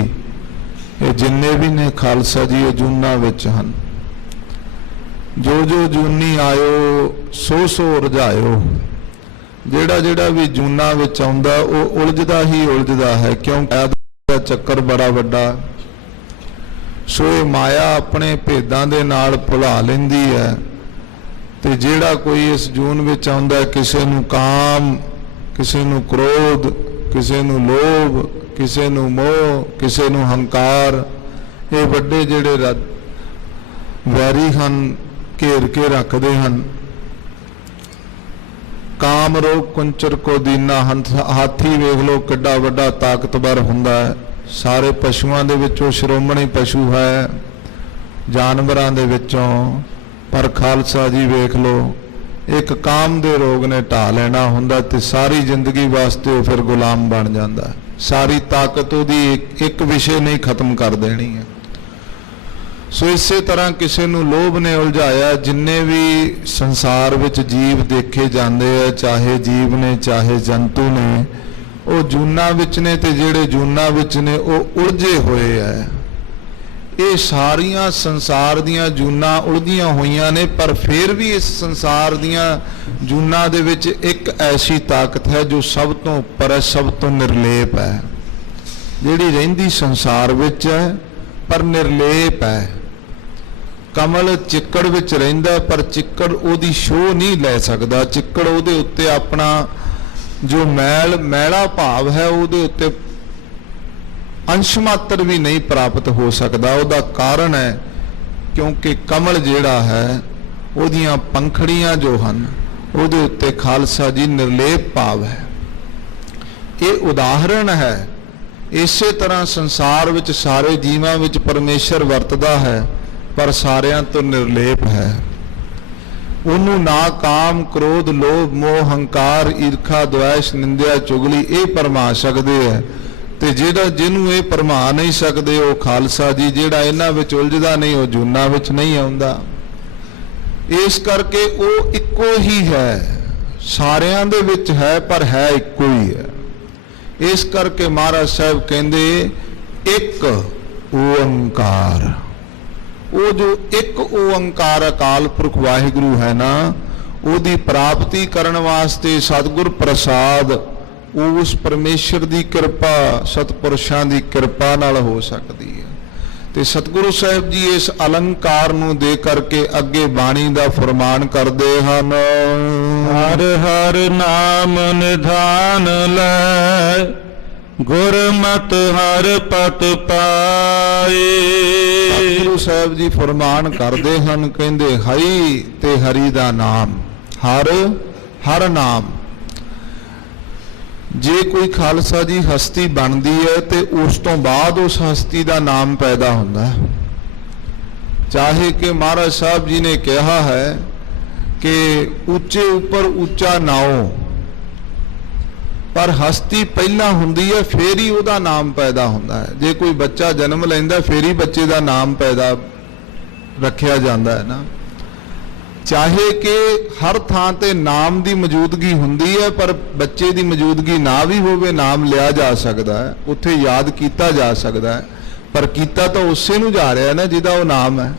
ਇਹ ਜਿੰਨੇ ਵੀ ਨੇ ਖਾਲਸਾ ਜੀ ਅਜੂਨਾਂ ਵਿੱਚ ਹਨ। ਜੋ ਜੋ ਜੂਨੀ ਆਇਓ ਸੋ ਸੋ ਰਝਾਇਓ। ਜਿਹੜਾ ਜਿਹੜਾ ਵੀ ਜੂਨਾਂ ਵਿੱਚ ਆਉਂਦਾ ਉਹ ਉਲਝਦਾ ਹੀ ਉਲਝਦਾ ਹੈ, ਕਿਉਂਕਿ ਇਹਦਾ ਚੱਕਰ ਬੜਾ ਵੱਡਾ। ਸੋ ਇਹ ਮਾਇਆ ਆਪਣੇ ਭੇਦਾਂ ਦੇ ਨਾਲ ਭੁਲਾ ਲੈਂਦੀ ਹੈ। ਤੇ ਜਿਹੜਾ ਕੋਈ ਇਸ ਜੂਨ ਵਿੱਚ ਆਉਂਦਾ, ਕਿਸੇ ਨੂੰ ਕਾਮ, ਕਿਸੇ ਨੂੰ ਕ੍ਰੋਧ, ਕਿਸੇ ਨੂੰ ਲੋਭ, ਕਿਸੇ ਨੂੰ ਮੋਹ, ਕਿਸੇ ਨੂੰ ਹੰਕਾਰ, ਇਹ ਵੱਡੇ ਜਿਹੜੇ ਵੈਰੀ ਹਨ ਘੇਰ ਕੇ ਰੱਖਦੇ ਹਨ। ਕਾਮ ਰੋਗ ਕੁੰਚਰ ਕੋ ਦੀਨਾ। ਹਾਥੀ ਵੇਖ ਲਓ ਕਿੱਡਾ ਵੱਡਾ ਤਾਕਤਵਰ ਹੁੰਦਾ ਹੈ। ਸਾਰੇ ਪਸ਼ੂਆਂ ਦੇ ਵਿੱਚੋਂ ਸ਼੍ਰੋਮਣੀ ਪਸ਼ੂ ਹੈ, ਜਾਨਵਰਾਂ ਦੇ ਵਿੱਚੋਂ। ਪਰ ਖਾਲਸਾ ਜੀ ਵੇਖ ਲਓ, ਇੱਕ ਕਾਮ ਦੇ ਰੋਗ ਨੇ ਢਾ ਲੈਣਾ ਹੁੰਦਾ ਤੇ ਸਾਰੀ ਜ਼ਿੰਦਗੀ ਵਾਸਤੇ ਉਹ ਫਿਰ ਗੁਲਾਮ ਬਣ ਜਾਂਦਾ। ਸਾਰੀ ਤਾਕਤ ਉਹਦੀ ਇੱਕ ਵਿਸ਼ੇ ਨਹੀਂ ਖਤਮ ਕਰ ਦੇਣੀ ਹੈ। ਸੋ ਇਸੇ ਤਰ੍ਹਾਂ ਕਿਸੇ ਨੂੰ ਲੋਭ ਨੇ ਉਲਝਾਇਆ। ਜਿੰਨੇ ਵੀ ਸੰਸਾਰ ਵਿੱਚ ਜੀਵ ਦੇਖੇ ਜਾਂਦੇ ਆ, ਚਾਹੇ ਜੀਵ ਨੇ ਚਾਹੇ ਜੰਤੂ ਨੇ, ਉਹ ਜੂਨਾਂ ਵਿੱਚ ਨੇ ਤੇ ਜਿਹੜੇ ਜੂਨਾਂ ਵਿੱਚ ਨੇ ਉਹ ਉਲਝੇ ਹੋਏ ਆ। ਇਹ ਸਾਰੀਆਂ ਸੰਸਾਰ ਦੀਆਂ ਜੂਨਾਂ ਉਲਝੀਆਂ ਹੋਈਆਂ ਨੇ, ਪਰ ਫਿਰ ਵੀ ਇਸ ਸੰਸਾਰ ਦੀਆਂ ਜੂਨਾਂ ਦੇ ਵਿੱਚ ਇੱਕ ਐਸੀ ਤਾਕਤ ਹੈ ਜੋ ਸਭ ਤੋਂ ਉੱਪਰ ਹੈ, ਸਭ ਤੋਂ ਨਿਰਲੇਪ ਹੈ, ਜਿਹੜੀ ਰਹਿੰਦੀ ਸੰਸਾਰ ਵਿੱਚ ਹੈ ਪਰ ਨਿਰਲੇਪ ਹੈ। ਕਮਲ ਚਿੱਕੜ ਵਿੱਚ ਰਹਿੰਦਾ ਪਰ ਚਿੱਕੜ ਉਹਦੀ ਛੋਹ ਨਹੀਂ ਲੈ ਸਕਦਾ। ਚਿੱਕੜ ਉਹਦੇ ਉੱਤੇ ਆਪਣਾ ਜੋ ਮੈਲਾ ਭਾਵ ਹੈ ਉਹਦੇ ਉੱਤੇ ਅੰਸ਼ ਮਾਤਰ ਵੀ ਨਹੀਂ ਪ੍ਰਾਪਤ ਹੋ ਸਕਦਾ। ਉਹਦਾ ਕਾਰਨ ਹੈ ਕਿਉਂਕਿ ਕਮਲ ਜਿਹੜਾ ਹੈ ਉਹਦੀਆਂ ਪੰਖੜੀਆਂ ਜੋ ਹਨ ਉਹਦੇ ਉੱਤੇ ਖਾਲਸਾ ਜੀ ਨਿਰਲੇਪ ਭਾਵ ਹੈ। ਇਹ ਉਦਾਹਰਣ ਹੈ। ਇਸੇ ਤਰ੍ਹਾਂ ਸੰਸਾਰ ਵਿੱਚ ਸਾਰੇ ਜੀਵਾਂ ਵਿੱਚ ਪਰਮੇਸ਼ਰ ਵਰਤਦਾ ਹੈ ਪਰ ਸਾਰਿਆਂ ਤੋਂ ਨਿਰਲੇਪ ਹੈ। ਉਹਨੂੰ ਨਾ ਕਾਮ ਕ੍ਰੋਧ ਲੋਭ ਮੋਹ ਹੰਕਾਰ ਈਰਖਾ ਦੁਆਸ਼ ਨਿੰਦਿਆ ਚੁਗਲੀ ਇਹ ਪਰਮਾ ਸਕਦੇ ਹੈ। ਤੇ ਜਿਹੜਾ ਜਿਹਨੂੰ ਇਹ ਪਰਮਾ ਨਹੀਂ ਸਕਦੇ ਉਹ ਖਾਲਸਾ ਜੀ ਜਿਹੜਾ ਇਹਨਾਂ ਵਿੱਚ ਉਲਝਦਾ ਨਹੀਂ, ਉਹ ਜੂਨਾਂ ਵਿੱਚ ਨਹੀਂ ਆਉਂਦਾ। ਇਸ ਕਰਕੇ ਉਹ ਇੱਕੋ ਹੀ ਹੈ, ਸਾਰਿਆਂ ਦੇ ਵਿੱਚ ਹੈ ਪਰ ਹੈ ਇੱਕੋ ਹੀ ਹੈ। ਇਸ ਕਰਕੇ ਮਹਾਰਾਜ ਸਾਹਿਬ ਕਹਿੰਦੇ ਇੱਕ ਓੰਕਾਰ। ਉਹ ਜੋ ਇੱਕ ਓੰਕਾਰ ਅਕਾਲ ਪੁਰਖ ਵਾਹਿਗੁਰੂ ਹੈ ਨਾ, ਉਹਦੀ ਪ੍ਰਾਪਤੀ ਕਰਨ ਵਾਸਤੇ ਸਤਿਗੁਰ ਪ੍ਰਸਾਦ, ਉਸ ਪਰਮੇਸ਼ਰ ਦੀ ਕਿਰਪਾ, ਸਤਿਪੁਰਸ਼ਾਂ ਦੀ ਕਿਰਪਾ ਨਾਲ ਹੋ ਸਕਦੀ ਹੈ। ਤੇ ਸਤਿਗੁਰੂ ਸਾਹਿਬ ਜੀ ਇਸ ਅਲੰਕਾਰ ਨੂੰ ਦੇ ਕਰਕੇ ਅੱਗੇ ਬਾਣੀ ਦਾ ਫਰਮਾਨ ਕਰਦੇ ਹਨ। ਹਰ ਹਰ ਨਾਮ ਨਿਧਾਨ ਲੈ ਗੁਰਮਤਿ ਹਰਿ ਪਤਿ ਪਾਏ। ਗੁਰੂ ਸਾਹਿਬ ਜੀ ਫਰਮਾਨ ਕਰਦੇ ਹਨ, ਕਹਿੰਦੇ ਹਰੀ ਤੇ ਹਰੀ ਦਾ ਨਾਮ, ਹਰ ਹਰ ਨਾਮ। ਜੇ ਕੋਈ ਖਾਲਸਾ ਜੀ ਹਸਤੀ ਬਣਦੀ ਹੈ ਤੇ ਉਸ ਤੋਂ ਬਾਅਦ ਉਸ ਹਸਤੀ ਦਾ ਨਾਮ ਪੈਦਾ ਹੁੰਦਾ ਹੈ। ਚਾਹੇ ਕਿ ਮਹਾਰਾਜ ਸਾਹਿਬ ਜੀ ਨੇ ਕਿਹਾ ਹੈ ਕਿ ਉੱਚੇ ਉੱਪਰ ਉੱਚਾ ਨਾਓ, ਪਰ ਹਸਤੀ ਪਹਿਲਾਂ ਹੁੰਦੀ ਹੈ ਫਿਰ ਹੀ ਉਹਦਾ ਨਾਮ ਪੈਦਾ ਹੁੰਦਾ ਹੈ। ਜੇ ਕੋਈ ਬੱਚਾ ਜਨਮ ਲੈਂਦਾ ਫਿਰ ਹੀ ਬੱਚੇ ਦਾ ਨਾਮ ਪੈਦਾ ਰੱਖਿਆ ਜਾਂਦਾ ਹੈ ਨਾ। ਚਾਹੇ ਕਿ ਹਰ ਥਾਂ ਤੇ ਨਾਮ ਦੀ ਮੌਜੂਦਗੀ ਹੁੰਦੀ ਹੈ, ਪਰ ਬੱਚੇ ਦੀ ਮੌਜੂਦਗੀ ਨਾ ਵੀ ਹੋਵੇ, ਨਾਮ ਲਿਆ ਜਾ ਸਕਦਾ ਹੈ, ਉੱਥੇ ਯਾਦ ਕੀਤਾ ਜਾ ਸਕਦਾ ਹੈ, ਪਰ ਕੀਤਾ ਤਾਂ ਉਸੇ ਨੂੰ ਜਾ ਰਿਹਾ ਨਾ ਜਿਹਦਾ ਉਹ ਨਾਮ ਹੈ।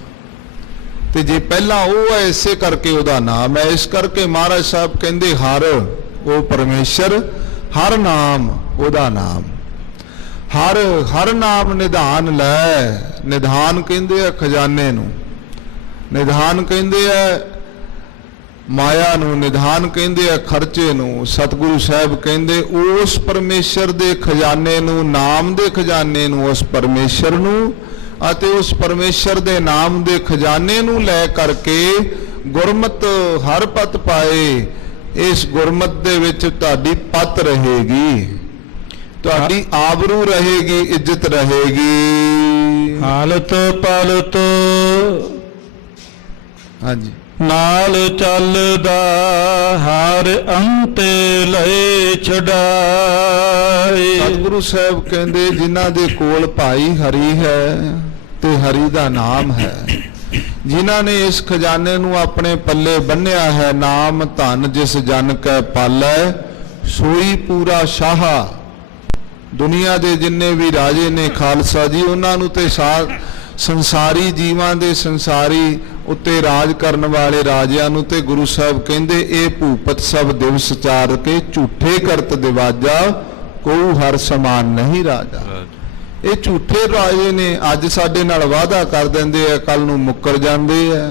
ਤੇ ਜੇ ਪਹਿਲਾਂ ਉਹ ਹੈ ਇਸੇ ਕਰਕੇ ਉਹਦਾ ਨਾਮ ਹੈ। ਇਸ ਕਰਕੇ ਮਹਾਰਾਜ ਸਾਹਿਬ ਕਹਿੰਦੇ ਹਰ ਉਹ ਪਰਮੇਸ਼ਰ, ਹਰ ਨਾਮ ਉਹਦਾ ਨਾਮ। ਹਰ ਹਰ ਨਾਮ ਨਿਧਾਨ ਲੈ, ਨਿਧਾਨ ਕਹਿੰਦੇ ਆ ਖਜ਼ਾਨੇ ਨੂੰ, ਨਿਧਾਨ ਕਹਿੰਦੇ ਆ ਮਾਇਆ ਨੂੰ, ਨਿਧਾਨ ਕਹਿੰਦੇ ਆ ਖਰਚੇ ਨੂੰ। ਸਤਿਗੁਰੂ ਸਾਹਿਬ ਕਹਿੰਦੇ ਉਸ ਪਰਮੇਸ਼ਰ ਦੇ ਖਜ਼ਾਨੇ ਨੂੰ, ਨਾਮ ਦੇ ਖਜ਼ਾਨੇ ਨੂੰ, ਉਸ ਪਰਮੇਸ਼ਰ ਨੂੰ ਅਤੇ ਉਸ ਪਰਮੇਸ਼ਰ ਦੇ ਨਾਮ ਦੇ ਖਜ਼ਾਨੇ ਨੂੰ ਲੈ ਕਰਕੇ ਗੁਰਮਤਿ ਹਰ ਪਤ ਪਾਏ। ਇਸ ਗੁਰਮਤਿ ਦੇ ਵਿੱਚ ਤੁਹਾਡੀ ਪਤ ਰਹੇਗੀ, ਤੁਹਾਡੀ ਆਬਰੂ ਰਹੇਗੀ, ਇੱਜ਼ਤ ਰਹੇਗੀ। ਹਾਲਤ ਪਲਤ ਹਾਂਜੀ ਨਾਲ ਚੱਲਦਾ, ਹਰ ਅੰਤੇ ਲਏ ਛਡਾਏ। ਸਤਿਗੁਰੂ ਸਾਹਿਬ ਕਹਿੰਦੇ ਜਿਨ੍ਹਾਂ ਦੇ ਕੋਲ ਭਾਈ ਹਰੀ ਹੈ ਤੇ ਹਰੀ ਦਾ ਨਾਮ ਹੈ, ਜਿਨ੍ਹਾਂ ਨੇ ਇਸ ਖਜ਼ਾਨੇ ਨੂੰ ਆਪਣੇ ਪੱਲੇ ਬੰਨਿਆ ਹੈ, ਨਾਮ ਧਨ ਜਿਸ ਜਨ ਕੈ ਪਾਲੈ ਸੋਈ ਪੂਰਾ ਸ਼ਾਹ। ਦੁਨੀਆ ਦੇ ਜਿੰਨੇ ਵੀ ਰਾਜੇ ਨੇ ਖਾਲਸਾ ਜੀ, ਉਹਨਾਂ ਨੂੰ ਤੇ ਸੰਸਾਰੀ ਜੀਵਾਂ ਦੇ ਸੰਸਾਰੀ ਉੱਤੇ ਰਾਜ ਕਰਨ ਵਾਲੇ ਰਾਜਿਆਂ ਨੂੰ ਤੇ ਗੁਰੂ ਸਾਹਿਬ ਕਹਿੰਦੇ ਇਹ ਭੂਪਤ ਸਭ ਦਿਵਸ ਚਾਰ ਕੇ ਝੂਠੇ ਕਰਤ ਦਿਵਾਜਾ, ਕੋਊ ਹਰ ਸਮਾਨ ਨਹੀਂ ਰਾਜਾ। ਇਹ ਝੂਠੇ ਰਾਜੇ ਨੇ, ਅੱਜ ਸਾਡੇ ਨਾਲ ਵਾਅਦਾ ਕਰ ਦਿੰਦੇ ਆ, ਕੱਲ ਨੂੰ ਮੁੱਕਰ ਜਾਂਦੇ ਆ।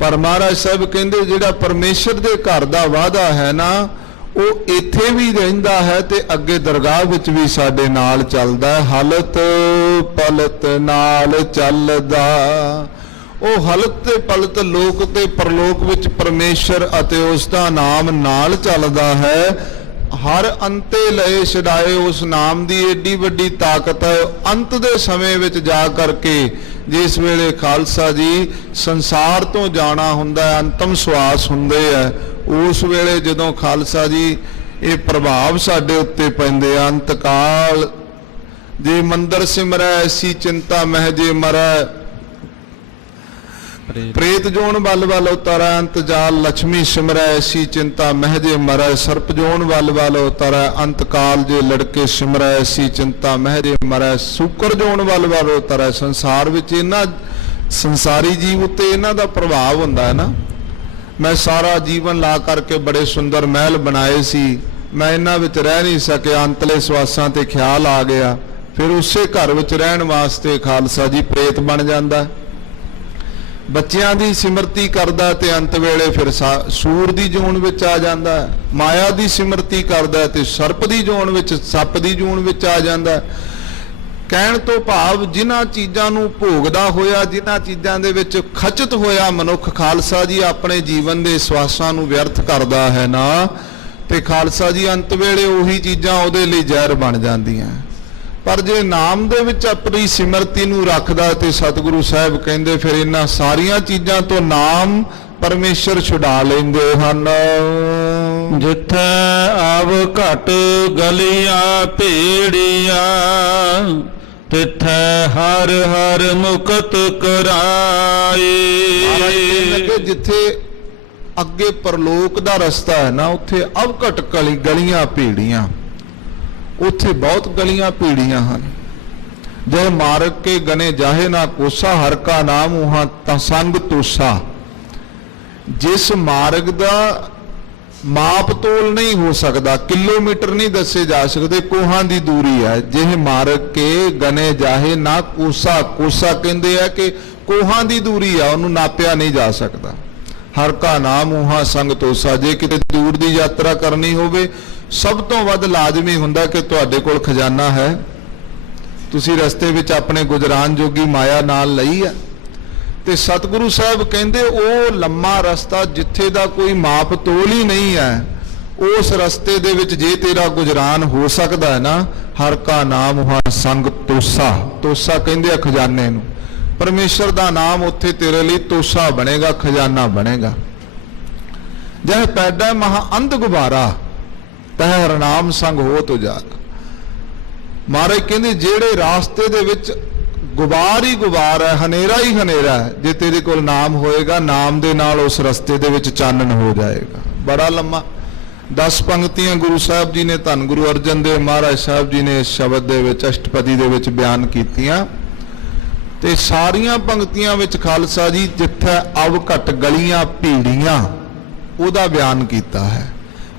ਪਰ ਮਹਾਰਾਜ ਸਾਹਿਬ ਕਹਿੰਦੇ ਜਿਹੜਾ ਪਰਮੇਸ਼ਰ ਦੇ ਘਰ ਦਾ ਵਾਅਦਾ ਹੈ ਨਾ, ਉਹ ਇੱਥੇ ਵੀ ਰਹਿੰਦਾ ਹੈ ਤੇ ਅੱਗੇ ਦਰਗਾਹ ਵਿੱਚ ਵੀ ਸਾਡੇ ਨਾਲ ਚੱਲਦਾ ਹੈ। ਹਲਤ ਪਲਤ ਨਾਲ ਚੱਲਦਾ, ਉਹ ਹਲਤ ਤੇ ਪਲਤ ਲੋਕ ਤੇ ਪਰਲੋਕ ਵਿੱਚ ਪਰਮੇਸ਼ਰ ਅਤੇ ਉਸ ਦਾ ਨਾਮ ਨਾਲ ਚੱਲਦਾ ਹੈ। ਹਰ ਅੰਤੇ ਲਏ ਛਡਾਏ, ਉਸ ਨਾਮ ਦੀ ਏਡੀ ਵੱਡੀ ਤਾਕਤ ਹੈ। ਅੰਤ ਦੇ ਸਮੇਂ ਵਿੱਚ ਜਾ ਕਰਕੇ ਜਿਸ ਵੇਲੇ ਖਾਲਸਾ ਜੀ ਸੰਸਾਰ ਤੋਂ ਜਾਣਾ ਹੁੰਦਾ ਹੈ, ਅੰਤਮ ਸਵਾਸ ਹੁੰਦੇ ਹੈ, ਉਸ ਵੇਲੇ ਜਦੋਂ ਖਾਲਸਾ ਜੀ ਇਹ ਪ੍ਰਭਾਵ ਸਾਡੇ ਉੱਤੇ ਪੈਂਦੇ ਆ, ਅੰਤ ਕਾਲ ਜੇ ਮੰਦਰ ਸਿਮਰੈ ਐਸੀ ਚਿੰਤਾ ਮਹਿ ਜੇ ਮਰੈ, ਪ੍ਰੇਤ ਜੋਨ ਵੱਲ ਵੱਲ ਉਤਾਰੈ, ਅੰਤ ਜਾਲ ਲక్ష్ਮੀ ਸਿਮਰੈ ਐਸੀ ਚਿੰਤਾ ਮਹਿ ਜੇ ਮਰੈ, ਸਰਪ ਜੋਨ ਵੱਲ ਵੱਲ ਉਤਾਰੈ, ਅੰਤ ਕਾਲ ਜੇ ਲੜਕੇ ਸਿਮਰੈ ਐਸੀ ਚਿੰਤਾ ਮਹਿ ਜੇ ਮਰੈ, ਸੂਕਰ ਜੋਨ ਵੱਲ ਵੱਲ ਉਤਾਰੈ। ਸੰਸਾਰ ਵਿੱਚ ਇਹਨਾਂ ਸੰਸਾਰੀ ਜੀਵ ਉੱਤੇ ਇਹਨਾਂ ਦਾ ਪ੍ਰਭਾਵ ਹੁੰਦਾ ਹੈ ਨਾ। ਮੈਂ ਸਾਰਾ ਜੀਵਨ ਲਾ ਕਰਕੇ ਬੜੇ ਸੁੰਦਰ ਮਹਿਲ ਬਣਾਏ ਸੀ, ਮੈਂ ਇਹਨਾਂ ਵਿੱਚ ਰਹਿ ਨਹੀਂ ਸਕਿਆ, ਅੰਤਲੇ ਸਵਾਸਾਂ ਤੇ ਖਿਆਲ ਆ ਗਿਆ, ਫਿਰ ਉਸੇ ਘਰ ਵਿੱਚ ਰਹਿਣ ਵਾਸਤੇ ਖਾਲਸਾ ਜੀ ਪ੍ਰੇਤ ਬਣ ਜਾਂਦਾ। ਬੱਚਿਆਂ ਦੀ ਸਿਮਰਤੀ ਕਰਦਾ ਤੇ ਅੰਤ ਵੇਲੇ ਫਿਰ ਸੂਰ ਦੀ ਜੂਨ ਵਿੱਚ ਆ ਜਾਂਦਾ, ਮਾਇਆ ਦੀ ਸਿਮਰਤੀ ਕਰਦਾ ਤੇ ਸਰਪ ਦੀ ਜੂਨ ਵਿੱਚ, ਸੱਪ ਦੀ ਜੂਨ ਵਿੱਚ ਆ ਜਾਂਦਾ। ਕਹਿਣ ਤੋਂ ਭਾਵ ਜਿਨ੍ਹਾਂ ਚੀਜ਼ਾਂ ਨੂੰ ਭੋਗਦਾ ਹੋਇਆ, ਜਿਨ੍ਹਾਂ ਚੀਜ਼ਾਂ ਦੇ ਵਿੱਚ ਖਚਿਤ ਹੋਇਆ ਮਨੁੱਖ ਖਾਲਸਾ ਜੀ ਆਪਣੇ ਜੀਵਨ ਦੇ ਸਵਾਸਾਂ ਨੂੰ ਵਿਅਰਥ ਕਰਦਾ ਹੈ ਨਾ, ਤੇ ਖਾਲਸਾ ਜੀ ਅੰਤ ਵੇਲੇ ਉਹੀ ਚੀਜ਼ਾਂ ਉਹਦੇ ਲਈ ਜ਼ਹਿਰ ਬਣ ਜਾਂਦੀਆਂ। ਪਰ ਜੇ ਨਾਮ ਦੇ ਵਿੱਚ ਆਪਣੀ ਸਿਮਰਤੀ ਨੂੰ ਰੱਖਦਾ ਤੇ ਸਤਿਗੁਰੂ ਸਾਹਿਬ ਕਹਿੰਦੇ ਫਿਰ ਇਹਨਾਂ ਸਾਰੀਆਂ ਚੀਜ਼ਾਂ ਤੋਂ ਨਾਮ ਪਰਮੇਸ਼ਰ ਛੁਡਾ ਲੈਂਦੇ ਹਨ। ਜਿੱਥੈ ਆਵ ਘਟ ਗਲੀਆਂ ਭੇੜੀਆਂ, ਤਿੱਥੈ ਹਰ ਹਰ ਮੁਕਤ ਕਰਾਏ। ਜਿੱਥੇ ਅੱਗੇ ਪਰਲੋਕ ਦਾ ਰਸਤਾ ਹੈ ਨਾ, ਉੱਥੇ ਅਵਘਟ ਗਲੀਆਂ ਭੀੜੀਆਂ, ਉੱਥੇ ਬਹੁਤ ਗਲੀਆਂ ਭੀੜੀਆਂ ਹਨ। ਜੇ ਮਾਰਗ ਕੇ ਗਨੇ ਜਾਹੇ ਨਾ ਕੋਸਾ, ਹਰ ਕਾ ਨਾਮ ਉਹਾਂ ਤਾਂ ਸੰਗ ਤੋਸਾ। ਜਿਸ ਮਾਰਗ ਦਾ ਮਾਪ ਤੋਲ ਨਹੀਂ ਹੋ ਸਕਦਾ, ਕਿਲੋਮੀਟਰ ਨਹੀਂ ਦੱਸੇ ਜਾ ਸਕਦੇ, ਕੋਹਾਂ ਦੀ ਦੂਰੀ ਹੈ। ਜੇ ਮਾਰਗ ਕੇ ਗਨੇ ਜਾਹੇ ਨਾ ਕੋਸਾ, ਕੋਸਾ ਕਹਿੰਦੇ ਆ ਕਿ ਕੋਹਾਂ ਦੀ ਦੂਰੀ ਆ, ਉਹਨੂੰ ਨਾਪਿਆ ਨਹੀਂ ਜਾ ਸਕਦਾ। ਹਰ ਕਾ ਨਾਮ ਉਹਾਂ ਸੰਗ ਤੋਸਾ। ਜੇ ਕਿਤੇ ਦੂਰ ਦੀ ਯਾਤਰਾ ਕਰਨੀ ਹੋਵੇ ਸਭ ਤੋਂ ਵੱਧ ਲਾਜ਼ਮੀ ਹੁੰਦਾ ਕਿ ਤੁਹਾਡੇ ਕੋਲ ਖਜ਼ਾਨਾ ਹੈ, ਤੁਸੀਂ ਰਸਤੇ ਵਿੱਚ ਆਪਣੇ ਗੁਜਰਾਨ ਜੋਗੀ ਮਾਇਆ ਨਾਲ ਲਈ ਆ। ਤੇ ਸਤਿਗੁਰੂ ਸਾਹਿਬ ਕਹਿੰਦੇ ਉਹ ਲੰਮਾ ਰਸਤਾ ਜਿੱਥੇ ਦਾ ਕੋਈ ਮਾਪ ਤੋਲ ਹੀ ਨਹੀਂ ਹੈ, ਉਸ ਰਸਤੇ ਦੇ ਵਿੱਚ ਜੇ ਤੇਰਾ ਗੁਜਰਾਨ ਹੋ ਸਕਦਾ ਹੈ ਨਾ, ਹਰ ਕਾ ਨਾਮ ਹੁਆ ਸੰਗ ਤੋਸਾ। ਤੋਸਾ ਕਹਿੰਦੇ ਆ ਖਜ਼ਾਨੇ ਨੂੰ, ਪਰਮੇਸ਼ਰ ਦਾ ਨਾਮ ਉੱਥੇ ਤੇਰੇ ਲਈ ਤੋਸਾ ਬਣੇਗਾ, ਖਜ਼ਾਨਾ ਬਣੇਗਾ। ਜਹ ਪੈਦਾ ਮਹਾ ਅੰਧ ਗੁਬਾਰਾ ਤਹ ਹਰਨਾਮ ਸੰਗ ਹੋ ਤੁਜਾਰਾ। ਮਹਾਰਾਜ ਕਹਿੰਦੇ ਜਿਹੜੇ ਰਾਸਤੇ ਦੇ ਵਿੱਚ ਗੁਬਾਰ ਹੀ ਗੁਬਾਰ ਹੈ, ਹਨੇਰਾ ਹੀ ਹਨੇਰਾ ਹੈ, ਜੇ ਤੇਰੇ ਕੋਲ ਨਾਮ ਹੋਏਗਾ, ਨਾਮ ਦੇ ਨਾਲ ਉਸ ਰਸਤੇ ਦੇ ਵਿੱਚ ਚਾਨਣ ਹੋ ਜਾਏਗਾ। ਬੜਾ ਲੰਮਾ 10 ਪੰਕਤੀਆਂ ਗੁਰੂ ਸਾਹਿਬ ਜੀ ਨੇ, ਧੰਨ ਗੁਰੂ ਅਰਜਨ ਦੇਵ ਮਹਾਰਾਜ ਸਾਹਿਬ ਜੀ ਨੇ ਇਸ ਸ਼ਬਦ ਦੇ ਵਿੱਚ ਅਸ਼ਟਪਦੀ ਦੇ ਵਿੱਚ ਬਿਆਨ ਕੀਤੀਆਂ। ਤੇ ਸਾਰੀਆਂ ਪੰਕਤੀਆਂ ਵਿੱਚ ਖਾਲਸਾ ਜੀ ਜਿੱਥੇ ਅਵ ਘਟ ਗਲੀਆਂ ਭੀੜੀਆਂ ਉਹਦਾ ਬਿਆਨ ਕੀਤਾ ਹੈ।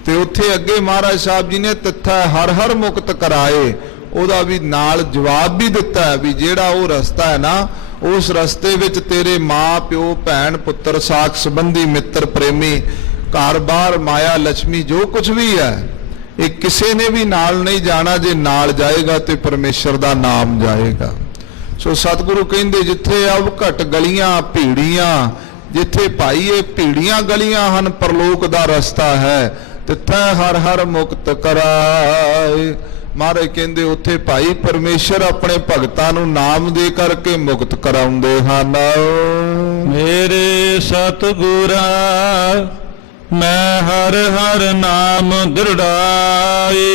ਤੇ ਉੱਥੇ ਅੱਗੇ ਮਹਾਰਾਜ ਸਾਹਿਬ ਜੀ ਨੇ ਤਿੱਥਾ ਹਰ ਹਰ ਮੁਕਤ ਕਰਾਏ, ਉਹਦਾ ਵੀ ਨਾਲ ਜਵਾਬ ਵੀ ਦਿੱਤਾ ਹੈ ਵੀ ਜਿਹੜਾ ਉਹ ਰਸਤਾ ਹੈ ਨਾ, ਉਸ ਰਸਤੇ ਵਿੱਚ ਤੇਰੇ ਮਾਂ ਪਿਓ ਭੈਣ ਪੁੱਤਰ ਸਾਕ ਸੰਬੰਧੀ ਮਿੱਤਰ ਪ੍ਰੇਮੀ ਘਰ-ਬਾਰ ਮਾਇਆ ਲక్ష్ਮੀ ਜੋ ਕੁਝ ਵੀ ਹੈ, ਇਹ ਕਿਸੇ ਨੇ ਵੀ ਨਾਲ ਨਹੀਂ ਜਾਣਾ। ਜੇ ਨਾਲ ਜਾਏਗਾ ਤੇ ਪਰਮੇਸ਼ਰ ਦਾ ਨਾਮ ਜਾਏਗਾ। ਸੋ ਸਤਿਗੁਰੂ ਕਹਿੰਦੇ ਜਿੱਥੇ ਅਵ ਘਟ ਗਲੀਆਂ ਭੀੜੀਆਂ, ਜਿੱਥੇ ਭਾਈ ਇਹ ਭੀੜੀਆਂ ਗਲੀਆਂ ਹਨ, ਪਰਲੋਕ ਦਾ ਰਸਤਾ ਹੈ, ਤਿੱਥੈ ਹਰ ਹਰ ਮੁਕਤ ਕਰਾਏ। ਮਹਾਰਾਜ ਕਹਿੰਦੇ ਉੱਥੇ ਭਾਈ ਪਰਮੇਸ਼ਰ ਆਪਣੇ ਭਗਤਾਂ ਨੂੰ ਨਾਮ ਦੇ ਕਰਕੇ ਮੁਕਤ ਕਰਾਉਂਦੇ ਹਨ। ਮੇਰੇ ਸਤਿਗੁਰਾ ਮੈਂ ਹਰ ਹਰ ਨਾਮ ਦ੍ਰਿੜਾਏ।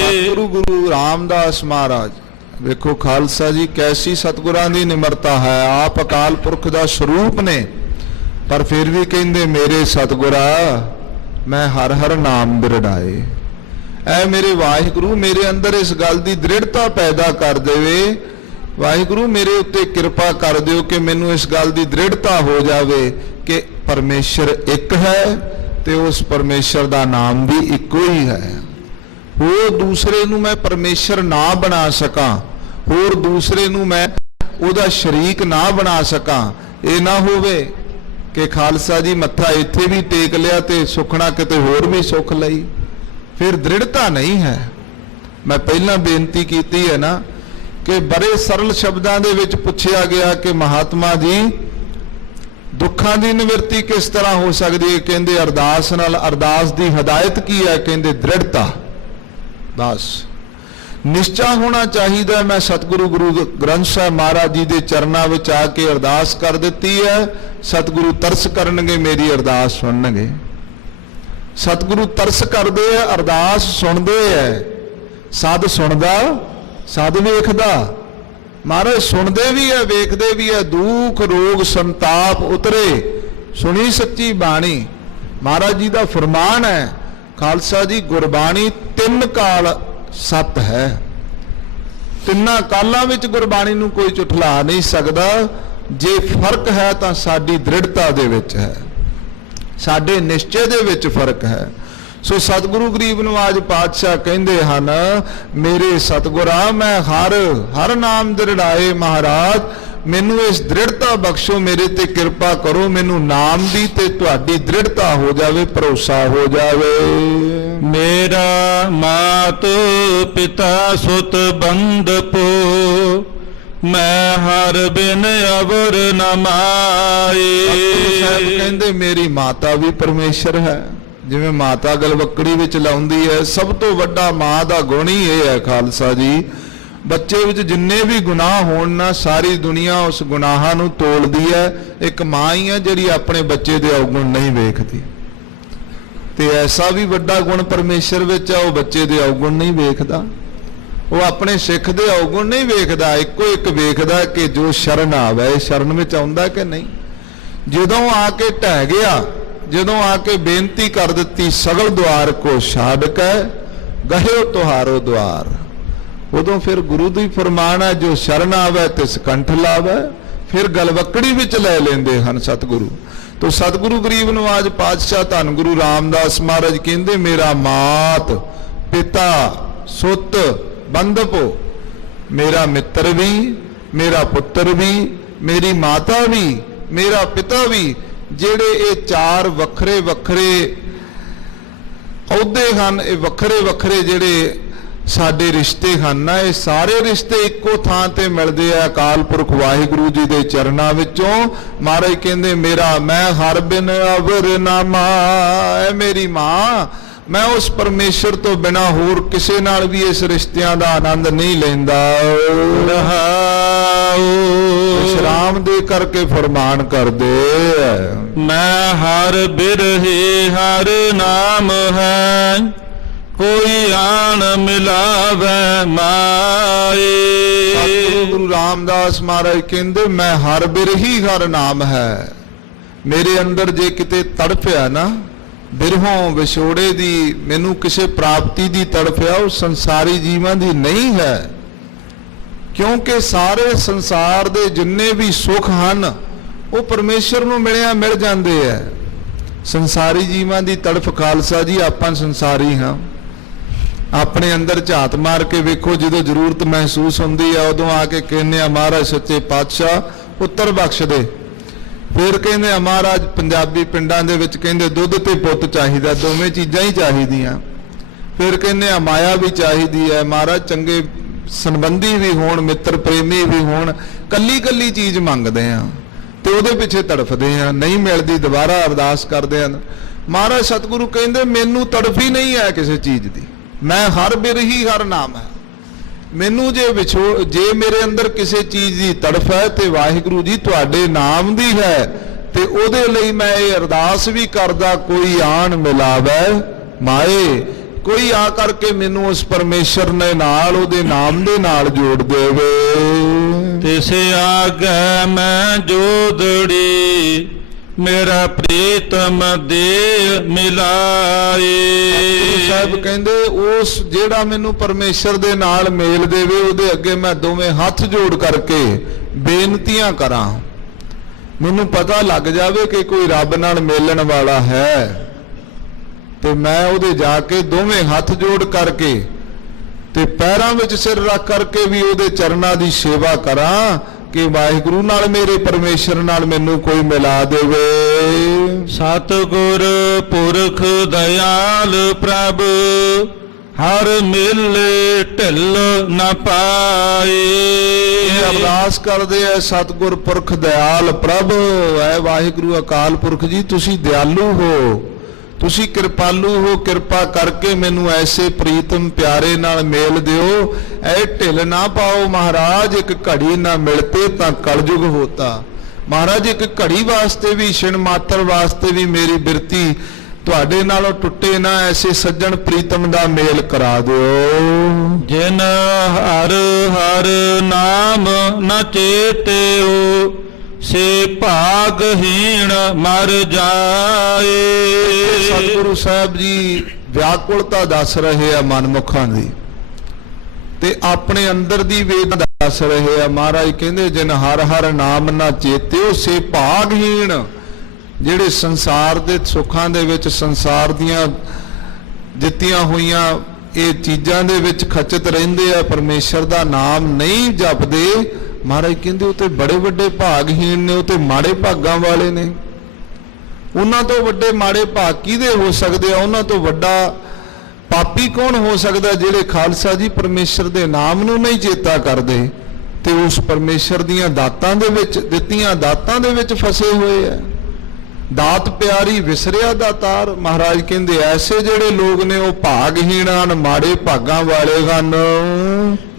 ਸਤਿਗੁਰੂ ਗੁਰੂ ਰਾਮਦਾਸ ਮਹਾਰਾਜ ਵੇਖੋ ਖਾਲਸਾ ਜੀ ਕੈਸੀ ਸਤਿਗੁਰਾਂ ਦੀ ਨਿਮਰਤਾ ਹੈ। ਆਪ ਅਕਾਲ ਪੁਰਖ ਦਾ ਸਰੂਪ ਨੇ, ਪਰ ਫਿਰ ਵੀ ਕਹਿੰਦੇ ਮੇਰੇ ਸਤਿਗੁਰਾ ਮੈਂ ਹਰ ਹਰ ਨਾਮ ਦ੍ਰਿੜਾਏ। ਐ ਮੇਰੇ ਵਾਹਿਗੁਰੂ ਮੇਰੇ ਅੰਦਰ ਇਸ ਗੱਲ ਦੀ ਦ੍ਰਿੜਤਾ ਪੈਦਾ ਕਰ ਦੇਵੇ। ਵਾਹਿਗੁਰੂ ਮੇਰੇ ਉੱਤੇ ਕਿਰਪਾ ਕਰ ਦਿਓ ਕਿ ਮੈਨੂੰ ਇਸ ਗੱਲ ਦੀ ਦ੍ਰਿੜਤਾ ਹੋ ਜਾਵੇ ਕਿ ਪਰਮੇਸ਼ਰ ਇੱਕ ਹੈ ਤੇ ਉਸ ਪਰਮੇਸ਼ਰ ਦਾ ਨਾਮ ਵੀ ਇੱਕੋ ਹੀ ਹੈ। ਹੋਰ ਦੂਸਰੇ ਨੂੰ ਮੈਂ ਪਰਮੇਸ਼ਰ ਨਾ ਬਣਾ ਸਕਾਂ, ਹੋਰ ਦੂਸਰੇ ਨੂੰ ਮੈਂ ਉਹਦਾ ਸ਼ਰੀਕ ਨਾ ਬਣਾ ਸਕਾਂ। ਇਹ ਨਾ ਹੋਵੇ ਕਿ ਖਾਲਸਾ ਜੀ ਮੱਥਾ ਇੱਥੇ ਵੀ ਟੇਕ ਲਿਆ ਤੇ ਸੁਖਣਾ ਕਿਤੇ ਹੋਰ ਵੀ ਸੁਖ ਲਈ, ਫਿਰ ਦ੍ਰਿੜਤਾ ਨਹੀਂ ਹੈ। ਮੈਂ ਪਹਿਲਾਂ ਬੇਨਤੀ ਕੀਤੀ ਹੈ ਨਾ ਕਿ ਬੜੇ ਸਰਲ ਸ਼ਬਦਾਂ ਦੇ ਵਿੱਚ ਪੁੱਛਿਆ ਗਿਆ ਕਿ ਮਹਾਤਮਾ ਜੀ ਦੁੱਖਾਂ ਦੀ ਨਿਵਰਤੀ ਕਿਸ ਤਰ੍ਹਾਂ ਹੋ ਸਕਦੀ ਹੈ? ਕਹਿੰਦੇ ਅਰਦਾਸ ਨਾਲ। ਅਰਦਾਸ ਦੀ ਹਦਾਇਤ ਕੀ ਹੈ? ਕਹਿੰਦੇ ਦ੍ਰਿੜਤਾ। ਬਸ ਨਿਸ਼ਚਾ ਹੋਣਾ ਚਾਹੀਦਾ। ਮੈਂ ਸਤਿਗੁਰੂ ਗੁਰੂ ਗ੍ਰੰਥ ਸਾਹਿਬ ਮਹਾਰਾਜ ਜੀ ਦੇ ਚਰਨਾਂ ਵਿੱਚ ਆ ਕੇ ਅਰਦਾਸ ਕਰ ਦਿੱਤੀ ਹੈ, ਸਤਿਗੁਰੂ ਤਰਸ ਕਰਨਗੇ, ਮੇਰੀ ਅਰਦਾਸ ਸੁਣਨਗੇ। ਸਤਿਗੁਰੂ ਤਰਸ ਕਰਦੇ ਆ, ਅਰਦਾਸ ਸੁਣਦੇ ਐ। ਸਦ ਸੁਣਦਾ ਸਦ ਵੇਖਦਾ। ਮਹਾਰਾਜ ਸੁਣਦੇ ਵੀ ਐ ਵੇਖਦੇ ਵੀ ਐ। ਦੁੱਖ ਰੋਗ ਸੰਤਾਪ ਉਤਰੇ ਸੁਣੀ ਸੱਚੀ ਬਾਣੀ। ਮਹਾਰਾਜ ਜੀ ਦਾ ਫਰਮਾਨ ਹੈ ਖਾਲਸਾ ਜੀ ਗੁਰਬਾਣੀ 3 ਕਾਲ ਸਤ ਹੈ। ਤਿੰਨਾਂ ਕਾਲਾਂ ਵਿੱਚ ਗੁਰਬਾਣੀ ਨੂੰ ਕੋਈ ਝੁਠਲਾ ਨਹੀਂ ਸਕਦਾ। ਜੇ ਫਰਕ ਹੈ ਤਾਂ ਸਾਡੀ ਦ੍ਰਿੜਤਾ ਦੇ ਵਿੱਚ ਹੈ, ਸਾਡੇ ਨਿਸ਼ਚੇ ਦੇ ਵਿੱਚ ਫਰਕ ਹੈ। ਸੋ ਸਤਿਗੁਰੂ ਗਰੀਬ ਨਵਾਜ ਪਾਤਸ਼ਾਹ ਕਹਿੰਦੇ ਹਨ ਮੇਰੇ ਸਤਿਗੁਰਾਂ ਮੈਂ ਹਰ ਨਾਮ ਦ੍ਰਿੜਾਏ। ਮਹਾਰਾਜ ਮੈਨੂੰ ਇਸ ਦ੍ਰਿੜਤਾ ਬਖਸ਼ੋ, ਮੇਰੇ ਤੇ ਕਿਰਪਾ ਕਰੋ, ਮੈਨੂੰ ਨਾਮ ਦੀ ਤੇ ਤੁਹਾਡੀ ਦ੍ਰਿੜਤਾ ਹੋ ਜਾਵੇ, ਭਰੋਸਾ ਹੋ ਜਾਵੇ। ਮੇਰਾ ਮਾਤ ਪਿਤਾ ਸੁਤ ਬੰਧਪੋ ਮੈਂ ਹਰ ਬਿਨ ਅਵਰ ਨ ਮਾਏ। ਸਾਹਿਬ ਕਹਿੰਦੇ ਮੇਰੀ ਮਾਤਾ ਵੀ ਪਰਮੇਸ਼ਰ ਹੈ। ਜਿਵੇਂ ਮਾਤਾ ਗਲਵੱਕੜੀ ਵਿੱਚ ਲਾਉਂਦੀ ਹੈ, ਸਭ ਤੋਂ ਵੱਡਾ ਮਾਂ ਦਾ ਗੁਣ ਹੀ ਇਹ ਹੈ ਖਾਲਸਾ ਜੀ, ਬੱਚੇ ਵਿੱਚ ਜਿੰਨੇ ਵੀ ਗੁਨਾਹ ਹੋਣ ਨਾ ਸਾਰੀ ਦੁਨੀਆ ਉਸ ਗੁਨਾਹਾਂ ਨੂੰ ਤੋਲਦੀ ਹੈ। ਇੱਕ ਮਾਂ ਹੀ ਹੈ ਜਿਹੜੀ ਆਪਣੇ ਬੱਚੇ ਦੇ ਔਗੁਣ ਨਹੀਂ ਵੇਖਦੀ। ਤੇ ਐਸਾ ਵੀ ਵੱਡਾ ਗੁਣ ਪਰਮੇਸ਼ਰ ਵਿੱਚ ਹੈ, ਉਹ ਬੱਚੇ ਦੇ ਔਗੁਣ ਨਹੀਂ ਵੇਖਦਾ, ਉਹ ਆਪਣੇ ਸਿੱਖ ਦੇ ਔਗੁਣ ਨਹੀਂ ਵੇਖਦਾ। ਇੱਕੋ ਇੱਕ ਵੇਖਦਾ ਕਿ ਜੋ ਸ਼ਰਨ ਆਵੇ ਸ਼ਰਨ ਵਿੱਚ ਆਉਂਦਾ ਕਿ ਨਹੀਂ। ਜਦੋਂ ਆ ਕੇ ਢਹਿ ਗਿਆ, ਜਦੋਂ ਆ ਕੇ ਬੇਨਤੀ ਕਰ ਦਿੱਤੀ ਸਗਲ ਦੁਆਰ ਕੋ ਛਾੜ ਕੇ ਗਹਿਓ ਤੁਹਾਰੋ ਦੁਆਰ, ਉਦੋਂ ਫਿਰ ਗੁਰੂ ਦੀ ਫਰਮਾਨ ਹੈ ਜੋ ਸ਼ਰਨ ਆਵੇ ਤਿਸ ਕੰਠ ਲਾਵੇ। ਫਿਰ ਗਲਵੱਕੜੀ ਵਿੱਚ ਲੈ ਲੈਂਦੇ ਹਨ ਸਤਿਗੁਰੂ। ਤੋ ਸਤਿਗੁਰੂ ਗਰੀਬ ਨਵਾਜ ਪਾਤਸ਼ਾਹ ਧੰਨ ਗੁਰੂ ਰਾਮਦਾਸ ਮਹਾਰਾਜ ਕਹਿੰਦੇ ਮੇਰਾ ਮਾਤ ਪਿਤਾ ਸੁਤ ਬੰਧਪੋ, ਮੇਰਾ ਮਿੱਤਰ ਵੀ, ਮੇਰਾ ਪੁੱਤਰ ਵੀ, ਮੇਰੀ ਮਾਤਾ ਵੀ, ਮੇਰਾ ਪਿਤਾ ਵੀ, ਜਿਹੜੇ ਇਹ 4 ਵੱਖਰੇ ਵੱਖਰੇ ਅਹੁਦੇ ਹਨ, ਇਹ ਵੱਖਰੇ ਵੱਖਰੇ ਜਿਹੜੇ ਸਾਡੇ ਰਿਸ਼ਤੇ ਹਨ ਨਾ, ਇਹ ਸਾਰੇ ਰਿਸ਼ਤੇ ਇੱਕੋ ਥਾਂ ਤੇ ਮਿਲਦੇ ਆ ਅਕਾਲ ਪੁਰਖ ਵਾਹਿਗੁਰੂ ਜੀ ਦੇ ਚਰਨਾਂ ਵਿੱਚੋਂ। ਮਹਾਰਾਜ ਕਹਿੰਦੇ ਮੇਰਾ ਮੈਂ ਹਰ ਬਿਨ ਅਵਰ ਨਾ ਮਾਏ, ਮੇਰੀ ਮਾਂ ਮੈਂ ਉਸ ਪਰਮੇਸ਼ਰ ਤੋਂ ਬਿਨਾ ਹੋਰ ਕਿਸੇ ਨਾਲ ਵੀ ਇਸ ਰਿਸ਼ਤਿਆਂ ਦਾ ਆਨੰਦ ਨਹੀਂ ਲੈਂਦਾ। ਵਿਸ਼ਰਾਮ ਦੇ ਕਰਕੇ ਫਰਮਾਨ ਕਰਦੇ ਮੈਂ ਹਰ ਬਿਰਹੀ ਹਰ ਨਾਮ ਹੈ, ਕੋਈ ਆਣ ਮਿਲਾਵੇ ਮਾਏ। ਸਤਿਗੁਰੂ ਗੁਰੂ ਰਾਮਦਾਸ ਮਹਾਰਾਜ ਕਹਿੰਦੇ ਮੈਂ ਹਰ ਬਿਰਹੀ ਹਰ ਨਾਮ ਹੈ। ਮੇਰੇ ਅੰਦਰ ਜੇ ਕਿਤੇ ਤੜਫ ਆ ਨਾ, ਬਿਰਹੋਂ ਵਿਛੋੜੇ ਦੀ, ਮੈਨੂੰ ਕਿਸੇ ਪ੍ਰਾਪਤੀ ਦੀ ਤੜਫ ਆ, ਉਹ ਸੰਸਾਰੀ ਜੀਵਾਂ ਦੀ ਨਹੀਂ ਹੈ। ਕਿਉਂਕਿ ਸਾਰੇ ਸੰਸਾਰ ਦੇ ਜਿੰਨੇ ਵੀ ਸੁੱਖ ਹਨ ਉਹ ਪਰਮੇਸ਼ਰ ਨੂੰ ਮਿਲ ਜਾਂਦੇ ਆ। ਸੰਸਾਰੀ ਜੀਵਾਂ ਦੀ ਤੜਫ ਖਾਲਸਾ ਜੀ, ਆਪਾਂ ਸੰਸਾਰੀ ਹਾਂ। ਆਪਣੇ ਅੰਦਰ ਝਾਤ ਮਾਰ ਕੇ ਵੇਖੋ, ਜਦੋਂ ਜ਼ਰੂਰਤ ਮਹਿਸੂਸ ਹੁੰਦੀ ਆ ਉਦੋਂ ਆ ਕੇ ਕਹਿੰਦੇ ਆ ਮਹਾਰਾਜ ਸੱਚੇ ਪਾਤਸ਼ਾਹ ਉੱਤਰ ਬਖਸ਼ ਦੇ। ਫਿਰ ਕਹਿੰਦੇ ਆ ਮਹਾਰਾਜ ਪੰਜਾਬੀ ਪਿੰਡਾਂ ਦੇ ਵਿੱਚ ਕਹਿੰਦੇ ਦੁੱਧ ਤੇ ਪੁੱਤ ਚਾਹੀਦਾ, ਦੋਵੇਂ ਚੀਜ਼ਾਂ ਹੀ ਚਾਹੀਦੀਆਂ। ਫਿਰ ਕਹਿੰਦੇ ਆ ਮਾਇਆ ਵੀ ਚਾਹੀਦੀ ਹੈ, ਮਹਾਰਾਜ ਚੰਗੇ ਸੰਬੰਧੀ ਵੀ ਹੋਣ, ਮਿੱਤਰ ਪ੍ਰੇਮੀ ਵੀ ਹੋਣ, ਕੱਲੀ ਕੱਲੀ ਚੀਜ਼ ਮੰਗਦੇ ਆ ਤੇ ਉਹਦੇ ਪਿੱਛੇ ਤੜਫਦੇ ਆ, ਨਹੀਂ ਮਿਲਦੀ ਦੁਬਾਰਾ ਅਰਦਾਸ ਕਰਦੇ ਆ। ਮਹਾਰਾਜ ਸਤਿਗੁਰੂ ਕਹਿੰਦੇ ਮੈਨੂੰ ਤੜਫ ਹੀ ਨਹੀਂ ਹੈ ਕਿਸੇ ਚੀਜ਼ ਦੀ, ਮੈਂ ਹਰ ਬਿਰਹੀ ਹਰ ਨਾਮ ਹੈ। ਮੈਨੂੰ ਜੇ ਮੇਰੇ ਅੰਦਰ ਕਿਸੇ ਚੀਜ਼ ਦੀ ਤੜਫ ਹੈ ਤੇ ਵਾਹਿਗੁਰੂ ਜੀ ਤੁਹਾਡੇ ਨਾਮ ਦੀ ਹੈ, ਤੇ ਉਹਦੇ ਲਈ ਮੈਂ ਇਹ ਅਰਦਾਸ ਵੀ ਕਰਦਾ ਕੋਈ ਆਣ ਮਿਲਾਵੇ ਮਾਏ, ਕੋਈ ਆ ਕਰਕੇ ਮੈਨੂੰ ਉਸ ਪਰਮੇਸ਼ਰ ਨੇ ਨਾਲ ਉਹਦੇ ਨਾਮ ਦੇ ਨਾਲ ਜੋੜ ਦੇਵੇ। ਤਿਸ ਆਗੈ ਮੈਂ ਜੋਦੜੀ, ਮੇਰਾ ਪ੍ਰੀਤਮ ਦੇ ਮਿਲਾਏ। ਗੁਰੂ ਸਾਹਿਬ ਕਹਿੰਦੇ ਉਸ ਜਿਹੜਾ ਮੈਨੂੰ ਪਰਮੇਸ਼ਰ ਦੇ ਨਾਲ ਮੇਲ ਦੇਵੇ, ਉਹਦੇ ਅੱਗੇ ਮੈਂ ਦੋਵੇਂ ਹੱਥ ਜੋੜ ਕਰਕੇ ਬੇਨਤੀਆਂ ਕਰਾਂ। ਮੈਨੂੰ ਪਤਾ ਲੱਗ ਜਾਵੇ ਕਿ ਕੋਈ ਰੱਬ ਨਾਲ ਮਿਲਣ ਵਾਲਾ ਹੈ, ਤੇ ਮੈਂ ਉਹਦੇ ਜਾ ਕੇ ਦੋਵੇਂ ਹੱਥ ਜੋੜ ਕਰਕੇ ਤੇ ਪੈਰਾਂ ਵਿੱਚ ਸਿਰ ਰੱਖ ਕਰਕੇ ਵੀ ਉਹਦੇ ਚਰਨਾਂ ਦੀ ਸੇਵਾ ਕਰਾਂ ਕਿ ਵਾਹਿਗੁਰੂ ਨਾਲ, ਮੇਰੇ ਪਰਮੇਸ਼ਰ ਨਾਲ ਮੈਨੂੰ ਕੋਈ ਮਿਲਾ ਦੇਵੇ। ਸਤਿਗੁਰ ਪੁਰਖ ਦਇਆਲ ਪ੍ਰਭ, ਹਰ ਮਿਲੇ ਢਿੱਲ ਨ ਪਾਏ। ਇਹ ਅਰਦਾਸ ਕਰਦੇ ਐ ਸਤਿਗੁਰ ਪੁਰਖ ਦਇਆਲ ਪ੍ਰਭ, ਐ ਵਾਹਿਗੁਰੂ ਅਕਾਲ ਪੁਰਖ ਜੀ ਤੁਸੀਂ ਦਿਆਲੂ ਹੋ, ਤੁਸੀਂ ਕਿਰਪਾਲੂ ਹੋ, ਕਿਰਪਾ ਕਰਕੇ ਮੈਨੂੰ ਐਸੇ ਪ੍ਰੀਤਮ ਪਿਆਰੇ ਨਾਲ ਮੇਲ ਦਿਓ, ਐ ਢਿੱਲ ਨਾ ਪਾਓ ਮਹਾਰਾਜ। ਇੱਕ ਘੜੀ ਨਾ ਮਿਲਤੇ ਤਾਂ ਕਲਯੁਗ ਹੋਤਾ। ਮਹਾਰਾਜ ਇੱਕ ਘੜੀ ਵਾਸਤੇ ਵੀ, ਛਿਣ ਮਾਤਰ ਵਾਸਤੇ ਵੀ ਮੇਰੀ ਬਿਰਤੀ ਤੁਹਾਡੇ ਨਾਲੋਂ ਟੁੱਟੇ ਨਾ, ਐਸੇ ਸੱਜਣ ਪ੍ਰੀਤਮ ਦਾ ਮੇਲ ਕਰਾ ਦਿਓ। ਜਿਨ ਹਰ ਹਰ ਨਾਮ ਨ ਚੇਤਿਓ, ਸੇ ਭਾਗਹੀਣ ਮਰ ਜਾਏ। ਸਤਿਗੁਰੂ ਸਾਹਿਬ ਜੀ ਵਿਆਕੁਲਤਾ ਦੱਸ ਰਹੇ ਆ ਮਨਮੁਖਾਂ ਦੀ, ਤੇ ਆਪਣੇ ਅੰਦਰ ਦੀ ਵੇਦ ਦੱਸ ਰਹੇ ਆ। ਮਹਾਰਾਜ ਕਹਿੰਦੇ ਜਿਨ ਹਰ ਹਰ ਨਾਮ ਨਾ ਚੇਤਿਓ, ਸੇ ਭਾਗਹੀਣ। ਜਿਹੜੇ ਸੰਸਾਰ ਦੇ ਸੁੱਖਾਂ ਦੇ ਵਿੱਚ, ਸੰਸਾਰ ਦੀਆਂ ਦਿੱਤੀਆਂ ਹੋਈਆਂ ਇਹ ਚੀਜ਼ਾਂ ਦੇ ਵਿੱਚ ਖਚਤ ਰਹਿੰਦੇ ਆ, ਪਰਮੇਸ਼ਰ ਦਾ ਨਾਮ ਨਹੀਂ ਜਪਦੇ, ਮਹਾਰਾਜ ਕਹਿੰਦੇ ਉਹ ਤੇ ਬੜੇ ਵੱਡੇ ਭਾਗਹੀਣ ਨੇ, ਉਹ ਤੇ ਮਾੜੇ ਭਾਗਾਂ ਵਾਲੇ ਨੇ। ਉਹਨਾਂ ਤੋਂ ਵੱਡੇ ਮਾੜੇ ਭਾਗ ਕਿਹਦੇ ਹੋ ਸਕਦੇ ਆ? ਉਹਨਾਂ ਤੋਂ ਵੱਡਾ ਪਾਪੀ ਕੌਣ ਹੋ ਸਕਦਾ? ਜਿਹੜੇ ਖਾਲਸਾ ਜੀ ਪਰਮੇਸ਼ਰ ਦੇ ਨਾਮ ਨੂੰ ਨਹੀਂ ਚੇਤਾ ਕਰਦੇ ਤੇ ਉਸ ਪਰਮੇਸ਼ਰ ਦੀਆਂ ਦਾਤਾਂ ਦੇ ਵਿੱਚ, ਦਿੱਤੀਆਂ ਦਾਤਾਂ ਦੇ ਵਿੱਚ ਫਸੇ ਹੋਏ ਆ। ਦਾਤ ਪਿਆਰੀ ਵਿਸਰਿਆ ਦਾਤਾਰ। ਮਹਾਰਾਜ ਕਹਿੰਦੇ ਐਸੇ ਜਿਹੜੇ ਲੋਕ ਨੇ ਉਹ ਭਾਗਹੀਣ ਹਨ, ਮਾੜੇ ਭਾਗਾਂ ਵਾਲੇ ਹਨ।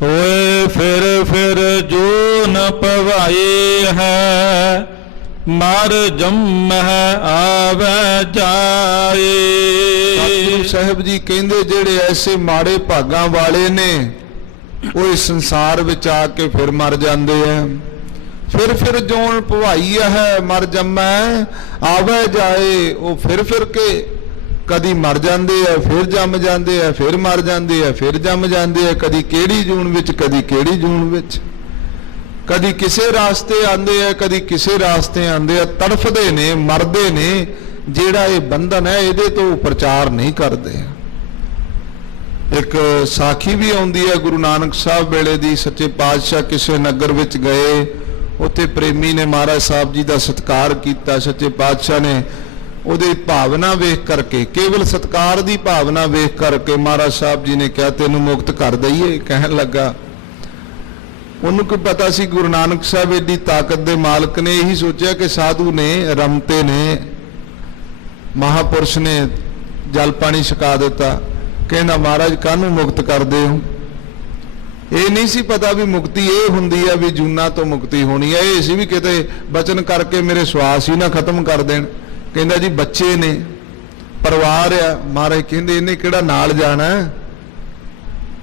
ਹੋਏ ਫਿਰ ਜੋ ਨ ਪਵਾਏ ਹੈ, ਮਰ ਜੰਮਹਿ ਆਵੈ ਜਾਏ। ਸਤਿਗੁਰੂ ਸਾਹਿਬ ਜੀ ਕਹਿੰਦੇ ਜਿਹੜੇ ਐਸੇ ਮਾੜੇ ਭਾਗਾਂ ਵਾਲੇ ਨੇ ਉਹ ਇਸ ਸੰਸਾਰ ਵਿੱਚ ਆ ਕੇ ਫਿਰ ਮਰ ਜਾਂਦੇ ਆ। ਫਿਰ ਜੋਨ ਭਵਾਈ ਹੈ, ਮਰ ਜੰਮੈ ਆਵੈ ਜਾਏ। ਉਹ ਫਿਰ ਕੇ ਕਦੀ ਮਰ ਜਾਂਦੇ ਆ, ਫਿਰ ਜੰਮ ਜਾਂਦੇ ਆ, ਫਿਰ ਮਰ ਜਾਂਦੇ ਆ, ਫਿਰ ਜੰਮ ਜਾਂਦੇ ਆ। ਕਦੀ ਕਿਹੜੀ ਜੂਨ ਵਿੱਚ, ਕਦੀ ਕਿਹੜੀ ਜੂਨ ਵਿੱਚ, ਕਦੀ ਕਿਸੇ ਰਾਸਤੇ ਆਉਂਦੇ ਆ, ਕਦੀ ਕਿਸੇ ਰਾਸਤੇ ਆਉਂਦੇ ਆ। ਤੜਫਦੇ ਨੇ, ਮਰਦੇ ਨੇ। ਜਿਹੜਾ ਇਹ ਬੰਧਨ ਹੈ ਇਹਦੇ ਤੋਂ ਪ੍ਰਚਾਰ ਨਹੀਂ ਕਰਦੇ। ਇੱਕ ਸਾਖੀ ਵੀ ਆਉਂਦੀ ਹੈ ਗੁਰੂ ਨਾਨਕ ਸਾਹਿਬ ਵੇਲੇ ਦੀ। ਸੱਚੇ ਪਾਤਸ਼ਾਹ ਕਿਸੇ ਨਗਰ ਵਿੱਚ ਗਏ, ਉੱਥੇ ਪ੍ਰੇਮੀ ਨੇ ਮਹਾਰਾਜ ਸਾਹਿਬ ਜੀ ਦਾ ਸਤਿਕਾਰ ਕੀਤਾ। ਸੱਚੇ ਪਾਤਸ਼ਾਹ ਨੇ ਉਹਦੀ ਭਾਵਨਾ ਵੇਖ ਕਰਕੇ, ਕੇਵਲ ਸਤਕਾਰ ਦੀ ਭਾਵਨਾ ਵੇਖ ਕਰਕੇ ਮਹਾਰਾਜ ਸਾਹਿਬ ਜੀ ਨੇ ਕਿਹਾ ਤੈਨੂੰ ਮੁਕਤ ਕਰ ਦਈਏ। ਕਹਿਣ ਲੱਗਾ, ਉਹਨੂੰ ਕੀ ਪਤਾ ਸੀ ਗੁਰੂ ਨਾਨਕ ਸਾਹਿਬ ਏਡੀ ਤਾਕਤ ਦੇ ਮਾਲਕ ਨੇ। ਇਹੀ ਸੋਚਿਆ ਕਿ ਸਾਧੂ ਨੇ, ਰਮਤੇ ਨੇ, ਮਹਾਪੁਰਸ਼ ਨੇ ਜਲ ਪਾਣੀ ਛਕਾ ਦਿੱਤਾ। ਕਹਿੰਦਾ ਮਹਾਰਾਜ ਕਾਹਨੂੰ ਮੁਕਤ ਕਰਦੇ ਹੋ? ਇਹ ਨਹੀਂ ਸੀ ਪਤਾ ਵੀ ਮੁਕਤੀ ਇਹ ਹੁੰਦੀ ਹੈ ਵੀ ਜੂਨਾਂ ਤੋਂ ਮੁਕਤੀ ਹੋਣੀ ਹੈ। ਇਹ ਸੀ ਵੀ ਕਿਤੇ ਬਚਨ ਕਰਕੇ ਮੇਰੇ ਸਵਾਸ ਹੀ ਨਾ ਖਤਮ ਕਰ ਦੇਣ। ਕਹਿੰਦਾ ਜੀ ਬੱਚੇ ਨੇ, ਪਰਿਵਾਰ ਆ। ਮਹਾਰਾਜ ਕਹਿੰਦੇ ਇਹਨੇ ਕਿਹੜਾ ਨਾਲ ਜਾਣਾ?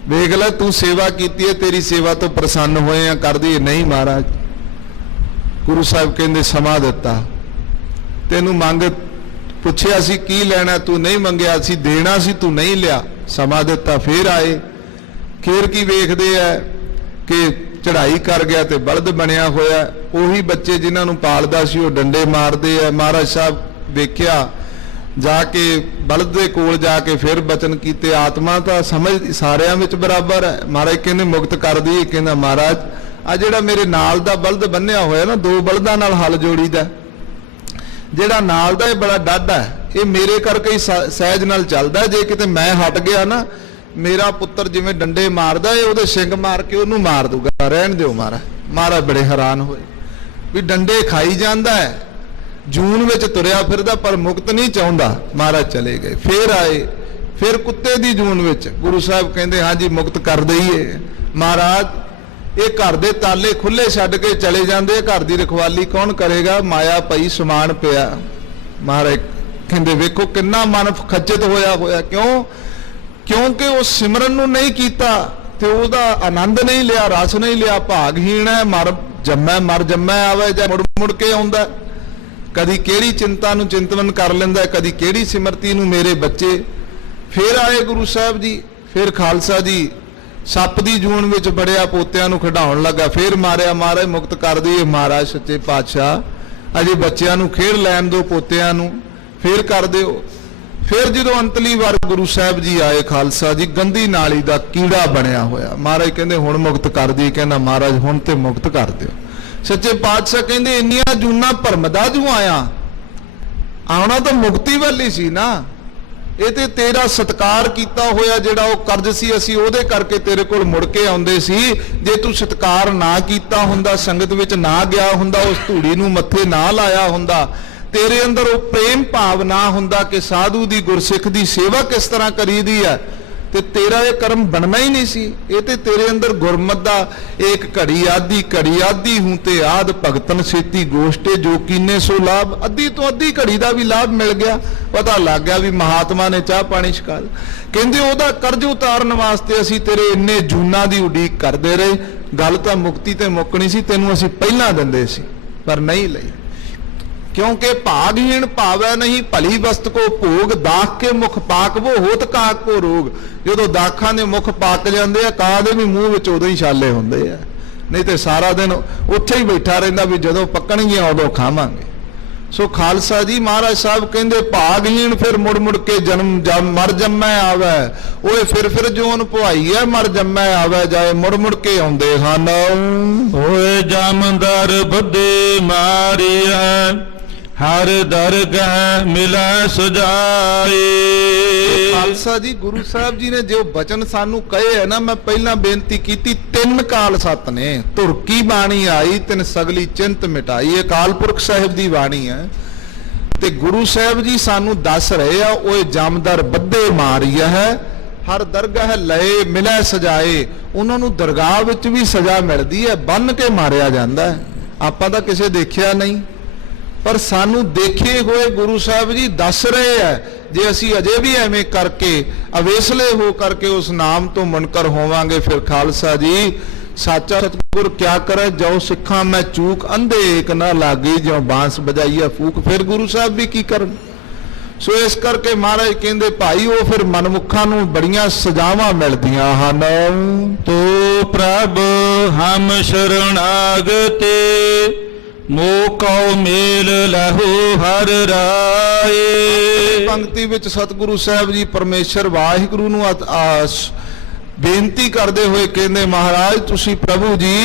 ਵੇਖ ਲੈ ਤੂੰ ਸੇਵਾ ਕੀਤੀ ਹੈ, ਤੇਰੀ ਸੇਵਾ ਤੋਂ ਪ੍ਰਸੰਨ ਹੋਏ ਆ, ਕਰਦੀ। ਨਹੀਂ ਮਹਾਰਾਜ। ਗੁਰੂ ਸਾਹਿਬ ਕਹਿੰਦੇ ਸਮਾਂ ਦਿੱਤਾ, ਤੈਨੂੰ ਮੰਗ ਪੁੱਛਿਆ ਸੀ ਕੀ ਲੈਣਾ, ਤੂੰ ਨਹੀਂ ਮੰਗਿਆ ਸੀ, ਦੇਣਾ ਸੀ ਤੂੰ ਨਹੀਂ ਲਿਆ। ਸਮਾਂ ਦਿੱਤਾ, ਫੇਰ ਆਏ। ਫੇਰ ਕੀ ਵੇਖਦੇ ਆ ਕਿ ਚੜ੍ਹਾਈ ਕਰ ਗਿਆ ਤੇ ਬਲਦ ਬਣਿਆ ਹੋਇਆ। ਉਹੀ ਬੱਚੇ ਜਿਨ੍ਹਾਂ ਨੂੰ ਪਾਲਦਾ ਸੀ ਉਹ ਡੰਡੇ ਮਾਰਦੇ ਆ। ਮਹਾਰਾਜ ਸਾਹਿਬ ਵੇਖਿਆ, ਜਾ ਕੇ ਬਲਦ ਦੇ ਕੋਲ ਜਾ ਕੇ ਫਿਰ ਬਚਨ ਕੀਤੇ। ਆਤਮਾ ਤਾਂ ਸਮਝ ਸਾਰਿਆਂ ਵਿੱਚ ਬਰਾਬਰ ਹੈ। ਮਹਾਰਾਜ ਕਹਿੰਦੇ ਮੁਕਤ ਕਰ ਦਈਏ। ਕਹਿੰਦਾ ਮਹਾਰਾਜ ਆ ਜਿਹੜਾ ਮੇਰੇ ਨਾਲ ਦਾ ਬਲਦ ਬੰਨਿਆ ਹੋਇਆ ਨਾ, 2 ਬਲਦਾਂ ਨਾਲ ਹਲ ਜੋੜੀਦਾ। ਜਿਹੜਾ ਨਾਲ ਦਾ ਇਹ ਬੜਾ ਡਾਢਾ ਹੈ, ਇਹ ਮੇਰੇ ਕਰਕੇ ਹੀ ਸਹਿਜ ਨਾਲ ਚੱਲਦਾ। ਜੇ ਕਿਤੇ ਮੈਂ ਹਟ ਗਿਆ ਨਾ, ਮੇਰਾ ਪੁੱਤਰ ਜਿਵੇਂ ਡੰਡੇ ਮਾਰਦਾ, ਇਹ ਉਹਦੇ ਸਿੰਗ ਮਾਰ ਕੇ ਉਹਨੂੰ ਮਾਰ ਦੂਗਾ। ਰਹਿਣ ਦਿਓ ਮਹਾਰਾਜ। ਮਹਾਰਾਜ ਬੜੇ ਹੈਰਾਨ ਹੋਏ ਵੀ ਡੰਡੇ ਖਾਈ ਜਾਂਦਾ ਹੈ, ਜੂਨ ਵਿੱਚ ਤੁਰਿਆ ਫਿਰਦਾ, ਪਰ ਮੁਕਤ ਨਹੀਂ ਚਾਹੁੰਦਾ। ਮਹਾਰਾਜ ਚਲੇ ਗਏ। ਫੇਰ ਆਏ, ਫਿਰ ਕੁੱਤੇ ਦੀ ਜੂਨ ਵਿੱਚ। ਗੁਰੂ ਸਾਹਿਬ ਕਹਿੰਦੇ ਹਾਂਜੀ ਮੁਕਤ ਕਰ ਦਈਏ। ਮਹਾਰਾਜ ਇਹ ਘਰ ਦੇ ਤਾਲੇ ਖੁੱਲੇ ਛੱਡ ਕੇ ਚਲੇ ਜਾਂਦੇ, ਘਰ ਦੀ ਰਖਵਾਲੀ ਕੌਣ ਕਰੇਗਾ? ਮਾਇਆ ਪਈ, ਸਮਾਨ ਪਿਆ। ਮਹਾਰਾਜ ਕਹਿੰਦੇ ਵੇਖੋ ਕਿੰਨਾ ਮਨ ਖੱਚਤ ਹੋਇਆ। ਕਿਉਂ? ਕਿਉਂਕਿ ਉਹ ਸਿਮਰਨ ਨੂੰ ਨਹੀਂ ਕੀਤਾ ਤੇ ਉਹਦਾ ਆਨੰਦ ਨਹੀਂ ਲਿਆ, ਰਸ ਨਹੀਂ ਲਿਆ। ਭਾਗਹੀਣ ਹੈ, ਮਰ ਜੰਮੈ ਆਵੇ ਜਾਂ ਮੁੜ ਕੇ ਆਉਂਦਾ। ਕਦੀ ਕਿਹੜੀ ਚਿੰਤਾ ਨੂੰ ਚਿੰਤਵਨ ਕਰ ਲੈਂਦਾ, ਕਦੀ ਕਿਹੜੀ ਸਿਮਰਤੀ ਨੂੰ। ਮੇਰੇ ਬੱਚੇ ਫੇਰ ਆਏ ਗੁਰੂ ਸਾਹਿਬ ਜੀ। ਫਿਰ ਖਾਲਸਾ ਜੀ ਸੱਪ ਦੀ ਜੂਨ ਵਿੱਚ ਬੜਿਆ, ਪੋਤਿਆਂ ਨੂੰ ਖਿਡਾਉਣ ਲੱਗਾ। ਫੇਰ ਮਾਰਿਆ। ਮਹਾਰਾਜ ਮੁਕਤ ਕਰ ਦਈਏ। ਮਹਾਰਾਜ ਸੱਚੇ ਪਾਤਸ਼ਾਹ ਅਜੇ ਬੱਚਿਆਂ ਨੂੰ ਖੇਡ ਲੈਣ ਦਿਓ, ਪੋਤਿਆਂ ਨੂੰ ਫੇਰ ਕਰ ਦਿਓ। ਫਿਰ ਜਦੋਂ ਅੰਤਲੀ ਵਾਰ ਗੁਰੂ ਸਾਹਿਬ ਜੀ ਆਏ, ਖਾਲਸਾ ਜੀ ਗੰਦੀ ਨਾਲੀ ਦਾ ਕੀੜਾ ਬਣਿਆ ਹੋਇਆ। ਮਹਾਰਾਜ ਕਹਿੰਦੇ ਹੁਣ ਮੁਕਤ ਕਰ ਦਈਏ। ਕਹਿੰਦਾ ਮਹਾਰਾਜ ਹੁਣ ਤੇ ਮੁਕਤ ਕਰ ਦਿਓ। ਸੱਚੇ ਪਾਤਸ਼ਾਹ ਕਹਿੰਦੇ ਇੰਨੀਆਂ ਜੂਨਾਂ ਭਰਮਦਾ ਜੂ ਆਇਆ, ਆਉਣਾ ਤਾਂ ਮੁਕਤੀ ਵਾਲੀ ਸੀ ਨਾ। ਇਹ ਤੇ ਤੇਰਾ ਸਤਕਾਰ ਕੀਤਾ ਹੋਇਆ ਜਿਹੜਾ ਉਹ ਕਰਜ਼ ਸੀ, ਅਸੀਂ ਉਹਦੇ ਕਰਕੇ ਤੇਰੇ ਕੋਲ ਮੁੜ ਕੇ ਆਉਂਦੇ ਸੀ। ਜੇ ਤੂੰ ਸਤਕਾਰ ਨਾ ਕੀਤਾ ਹੁੰਦਾ, ਸੰਗਤ ਵਿੱਚ ਨਾ ਗਿਆ ਹੁੰਦਾ, ਉਸ ਧੂੜੀ ਨੂੰ ਮੱਥੇ ਨਾ ਲਾਇਆ ਹੁੰਦਾ, ਤੇਰੇ ਅੰਦਰ ਉਹ ਪ੍ਰੇਮ ਭਾਵ ਨਾ ਹੁੰਦਾ ਕਿ ਸਾਧੂ ਦੀ, ਗੁਰਸਿੱਖ ਦੀ ਸੇਵਾ ਕਿਸ ਤਰ੍ਹਾਂ ਕਰੀਦੀ ਹੈ, ਤੇ ਤੇਰਾ ਇਹ ਕਰਮ ਬਣਨਾ ਹੀ ਨਹੀਂ ਸੀ। ਇਹ ਤੇ ਤੇਰੇ ਅੰਦਰ ਗੁਰਮਤ ਦਾ ਇੱਕ ਘੜੀ ਆਦੀ ਹੂੰ ਤੇ ਆਦ ਭਗਤਨ ਸੇਤੀ ਗੋਸ਼ਟੇ ਜੋ ਕੀਨੇ ਸੋ ਲਾਭ। ਅੱਧੀ ਤੋਂ ਅੱਧੀ ਘੜੀ ਦਾ ਵੀ ਲਾਭ ਮਿਲ ਗਿਆ। ਪਤਾ ਲੱਗ ਗਿਆ ਵੀ ਮਹਾਤਮਾ ਨੇ ਚਾਹ ਪਾਣੀ ਛਕਾ ਲਿਆ। ਕਹਿੰਦੇ ਉਹਦਾ ਕਰਜ਼ ਉਤਾਰਨ ਵਾਸਤੇ ਅਸੀਂ ਤੇਰੇ ਇੰਨੇ ਜੂਨਾਂ ਦੀ ਉਡੀਕ ਕਰਦੇ ਰਹੇ। ਗੱਲ ਤਾਂ ਮੁਕਤੀ ਤੇ ਮੁੱਕਣੀ ਸੀ, ਤੈਨੂੰ ਅਸੀਂ ਪਹਿਲਾਂ ਦਿੰਦੇ ਸੀ ਪਰ ਨਹੀਂ ਲਈ। क्योंकि भागहीन पावै नहीं भली वस्त को भोग दाख के मुख पाक वो होत काक को रोग। जो दाखा ने मुख पाक जाते हैं, काह दे भी मूँह विच उदों ही छाले होंदे आ, नहीं तो सारा दिन उत्थे ही बैठा रहिंदा भी जदों पक्कणगीआं उदों खावांगे। सो खालसा जी महाराज साहब कहंदे भागहीन फिर मुड़ मुड़ के जन्म मर जम्मै आवे, ओए फिर जोन पुआई है मर जम्मै आवे जाए मुड़ मुड़ के आउंदे हन। ओए जामदार बदे मारिया हर दरगाह मिला सजाए। खालसा जी गुरु साहब जी ने जो बचन सानू कहे है ना, मैं पहला बेनती की तीन काल सत ने तुरकी बाणी आई तिन सगली चिंत मिटाई। अकाल पुरख साहिब दी बाणी है ते गुरु साहब जी सानू दस रहे आ, ओए जामदार बद्दे मारिया है हर दरगाह लए मिले सजाए। उन्होंने दरगाह विच भी सजा मिलती है, बन के मारिया जाता है। आपां तां किसे देखिया नहीं, पर सानू देखे हुए गुरु साहब जी दस रहे हैं। जे असी अजे भी एवें करके अवेसले हो करके उस नाम तो मुनकर होवांगे, फिर खालसा जी साचा सतगुर क्या करे जो सिखा मैं चूक अंधे एक ना लागी जो बांस बजाइया फूक। फिर गुरु साहब भी की करन। सो इस करके महाराज कहंदे भाई वो फिर मनमुखा नू बड़ियां सजावां मिलदियां हन। तो प्रभ हम शरणागते मोको मेल लहू हर राए। पंक्ति विच सतगुरु साहब जी परमेश्वर वाहिगुरु नू बेनती करते हुए कहते महाराज तुसी प्रभु जी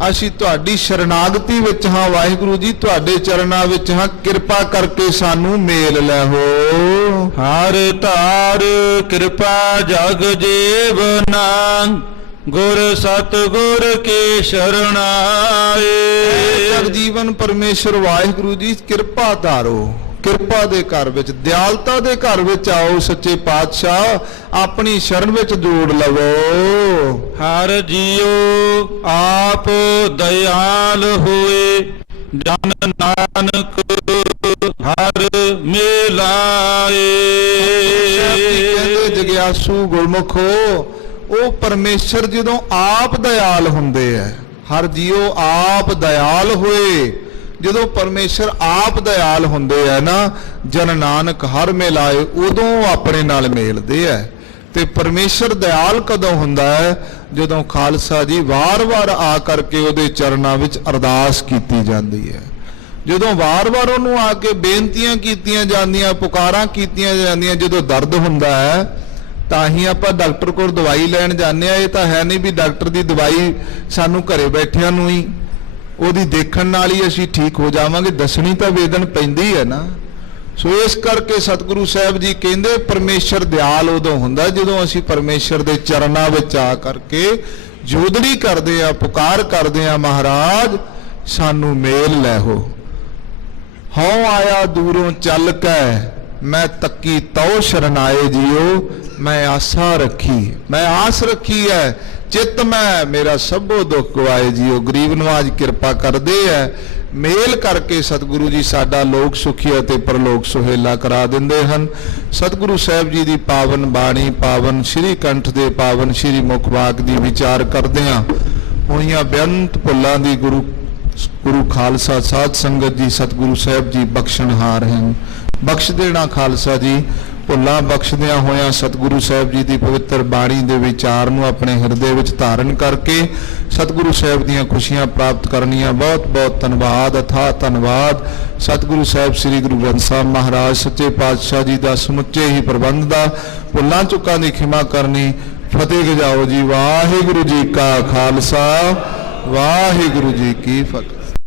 ਅਸੀਂ ਤੁਹਾਡੀ ਸ਼ਰਨਾਗਤੀ ਵਿੱਚ ਹਾਂ ਵਾਹਿਗੁਰੂ ਜੀ, ਤੁਹਾਡੇ ਚਰਨਾਂ ਵਿੱਚ ਹਾਂ, ਕਿਰਪਾ ਕਰਕੇ ਸਾਨੂੰ ਮੇਲ ਲੈ ਹੋ। ਹਰ ਧਾਰ ਕਿਰਪਾ ਜਗ ਜੀਵਨਾ, ਗੁਰ ਸਤਿਗੁਰ ਕੀ ਸ਼ਰਣਾਏ। ਜਗਜੀਵਨ ਪਰਮੇਸ਼ਰ ਵਾਹਿਗੁਰੂ ਜੀ, ਕਿਰਪਾ ਧਾਰੋ, ਕਿਰਪਾ ਦੇ ਘਰ ਵਿੱਚ, ਦਿਆਲਤਾ ਦੇ ਘਰ ਵਿੱਚ ਆਓ ਸੱਚੇ ਪਾਤਸ਼ਾਹ, ਆਪਣੀ ਸ਼ਰਨ ਵਿੱਚ ਜੋੜ ਲਵੋ। ਹਰ ਜੀਉ ਆਪ ਦਇਆਲ ਹੋਏ, ਜਨ ਨਾਨਕ ਹਰ ਮਿਲਾਏ। ਕਹਿੰਦੇ ਜਗਿਆਸੂ ਗੁਰਮੁਖੋ, ਉਹ ਪਰਮੇਸ਼ਰ ਜਦੋਂ ਆਪ ਦਇਆਲ ਹੁੰਦੇ ਐ, ਹਰ ਜੀਉ ਆਪ ਦਇਆਲ ਹੋਏ, ਜਦੋਂ ਪਰਮੇਸ਼ਰ ਆਪ ਦਇਆਲ ਹੁੰਦੇ ਐ ਨਾ, ਜਨ ਨਾਨਕ ਹਰ ਮਿਲਾਏ, ਉਦੋਂ ਆਪਣੇ ਨਾਲ ਮੇਲਦੇ ਐ। ਤੇ ਪਰਮੇਸ਼ਰ ਦਇਆਲ ਕਦੋਂ ਹੁੰਦਾ ਹੈ? ਜਦੋਂ ਖਾਲਸਾ ਜੀ ਵਾਰ-ਵਾਰ ਆ ਕਰਕੇ ਉਹਦੇ ਚਰਨਾਂ ਵਿੱਚ ਅਰਦਾਸ ਕੀਤੀ ਜਾਂਦੀ ਹੈ, ਜਦੋਂ ਵਾਰ-ਵਾਰ ਉਹਨੂੰ ਆ ਕੇ ਬੇਨਤੀਆਂ ਕੀਤੀਆਂ ਜਾਂਦੀਆਂ, ਪੁਕਾਰਾਂ ਕੀਤੀਆਂ ਜਾਂਦੀਆਂ। ਜਦੋਂ ਦਰਦ ਹੁੰਦਾ ਹੈ ਤਾਂ ਹੀ ਆਪਾਂ ਡਾਕਟਰ ਕੋਲ ਦਵਾਈ ਲੈਣ ਜਾਂਦੇ ਆ। ਇਹ ਤਾਂ ਹੈ ਨਹੀਂ ਵੀ ਡਾਕਟਰ ਦੀ ਦਵਾਈ ਸਾਨੂੰ ਘਰੇ ਬੈਠਿਆਂ ਨੂੰ ਹੀ ਉਹਦੀ ਦੇਖਣ ਨਾਲ ਹੀ ਅਸੀਂ ਠੀਕ ਹੋ ਜਾਵਾਂਗੇ, ਦੱਸਣੀ ਤਾਂ ਵੇਦਨ ਪੈਂਦੀ ਹੈ ਨਾ। ਸੋ ਇਸ ਕਰਕੇ ਸਤਿਗੁਰੂ ਸਾਹਿਬ ਜੀ ਕਹਿੰਦੇ ਪਰਮੇਸ਼ਰ ਦਿਆਲ ਉਦੋਂ ਹੁੰਦਾ ਜਦੋਂ ਅਸੀਂ ਪਰਮੇਸ਼ਰ ਦੇ ਚਰਨਾਂ ਵਿੱਚ ਆ ਕਰਕੇ ਜੋਦੜੀ ਕਰਦੇ ਆ, ਪੁਕਾਰ ਕਰਦੇ ਆ, ਮਹਾਰਾਜ ਸਾਨੂੰ ਮੇਲ ਲੈ ਹੋ। ਹਉ ਆਇਆ ਦੂਰੋਂ ਚੱਲ ਕੇ, ਮੈਂ ਤੱਕੀ ਤਉ ਸ਼ਰਨਾਏ ਜੀਓ, ਮੈਂ ਆਸਾ ਰੱਖੀ, ਮੈਂ ਆਸ ਰੱਖੀ ਹੈ, ਚਿੱਤ ਮੈਂ ਮੇਰਾ ਸਭੋ ਦੁੱਖ ਗਵਾਏ ਜੀਓ। ਗਰੀਬ ਨਵਾਜ ਕਿਰਪਾ ਕਰਦੇ ਹੈ, ਮੇਲ ਕਰਕੇ ਸਤਿਗੁਰੂ ਜੀ ਸਾਡਾ ਲੋਕ ਸੁਖੀ ਅਤੇ ਪਰਲੋਕ ਸੁਹੇਲਾ ਕਰਾ ਦਿੰਦੇ ਹਨ। ਸਤਿਗੁਰੂ ਸਾਹਿਬ ਜੀ ਦੀ ਪਾਵਨ ਬਾਣੀ, ਪਾਵਨ ਸ਼੍ਰੀ ਕੰਠ ਦੇ ਪਾਵਨ ਸ਼੍ਰੀ ਮੁਖ ਵਾਕ ਦੀ ਵਿਚਾਰ ਕਰਦਿਆਂ ਹੋਈਆਂ ਬੇਅੰਤ ਭੁੱਲਾਂ ਦੀ ਗੁਰੂ ਖਾਲਸਾ ਸਾਧ ਸੰਗਤ ਜੀ ਸਤਿਗੁਰੂ ਸਾਹਿਬ ਜੀ ਬਖਸ਼ਣਹਾਰ ਹਨ। ਬਖਸ਼ ਦੇਣਾ ਖਾਲਸਾ ਜੀ। ਭੁੱਲਾਂ ਬਖਸ਼ਦਿਆਂ ਹੋਇਆਂ ਸਤਿਗੁਰੂ ਸਾਹਿਬ ਜੀ ਦੀ ਪਵਿੱਤਰ ਬਾਣੀ ਦੇ ਵਿਚਾਰ ਨੂੰ ਆਪਣੇ ਹਿਰਦੇ ਵਿੱਚ ਧਾਰਨ ਕਰਕੇ ਸਤਿਗੁਰੂ ਸਾਹਿਬ ਦੀਆਂ ਖੁਸ਼ੀਆਂ ਪ੍ਰਾਪਤ ਕਰਨੀਆਂ। ਬਹੁਤ ਬਹੁਤ ਧੰਨਵਾਦ, ਅਥਾਹ ਧੰਨਵਾਦ ਸਤਿਗੁਰੂ ਸਾਹਿਬ ਸ੍ਰੀ ਗੁਰੂ ਗ੍ਰੰਥ ਸਾਹਿਬ ਮਹਾਰਾਜ ਸੱਚੇ ਪਾਤਸ਼ਾਹ ਜੀ ਦਾ ਸਮੁੱਚੇ ਹੀ ਪ੍ਰਬੰਧ ਦਾ। ਭੁੱਲਾਂ ਚੁੱਕਾਂ ਦੀ ਖਿਮਾ ਕਰਨੀ। ਫਤਿਹ ਗਜਾਓ ਜੀ। ਵਾਹਿਗੁਰੂ ਜੀ ਕਾ ਖਾਲਸਾ, ਵਾਹਿਗੁਰੂ ਜੀ ਕੀ ਫਤਿਹ।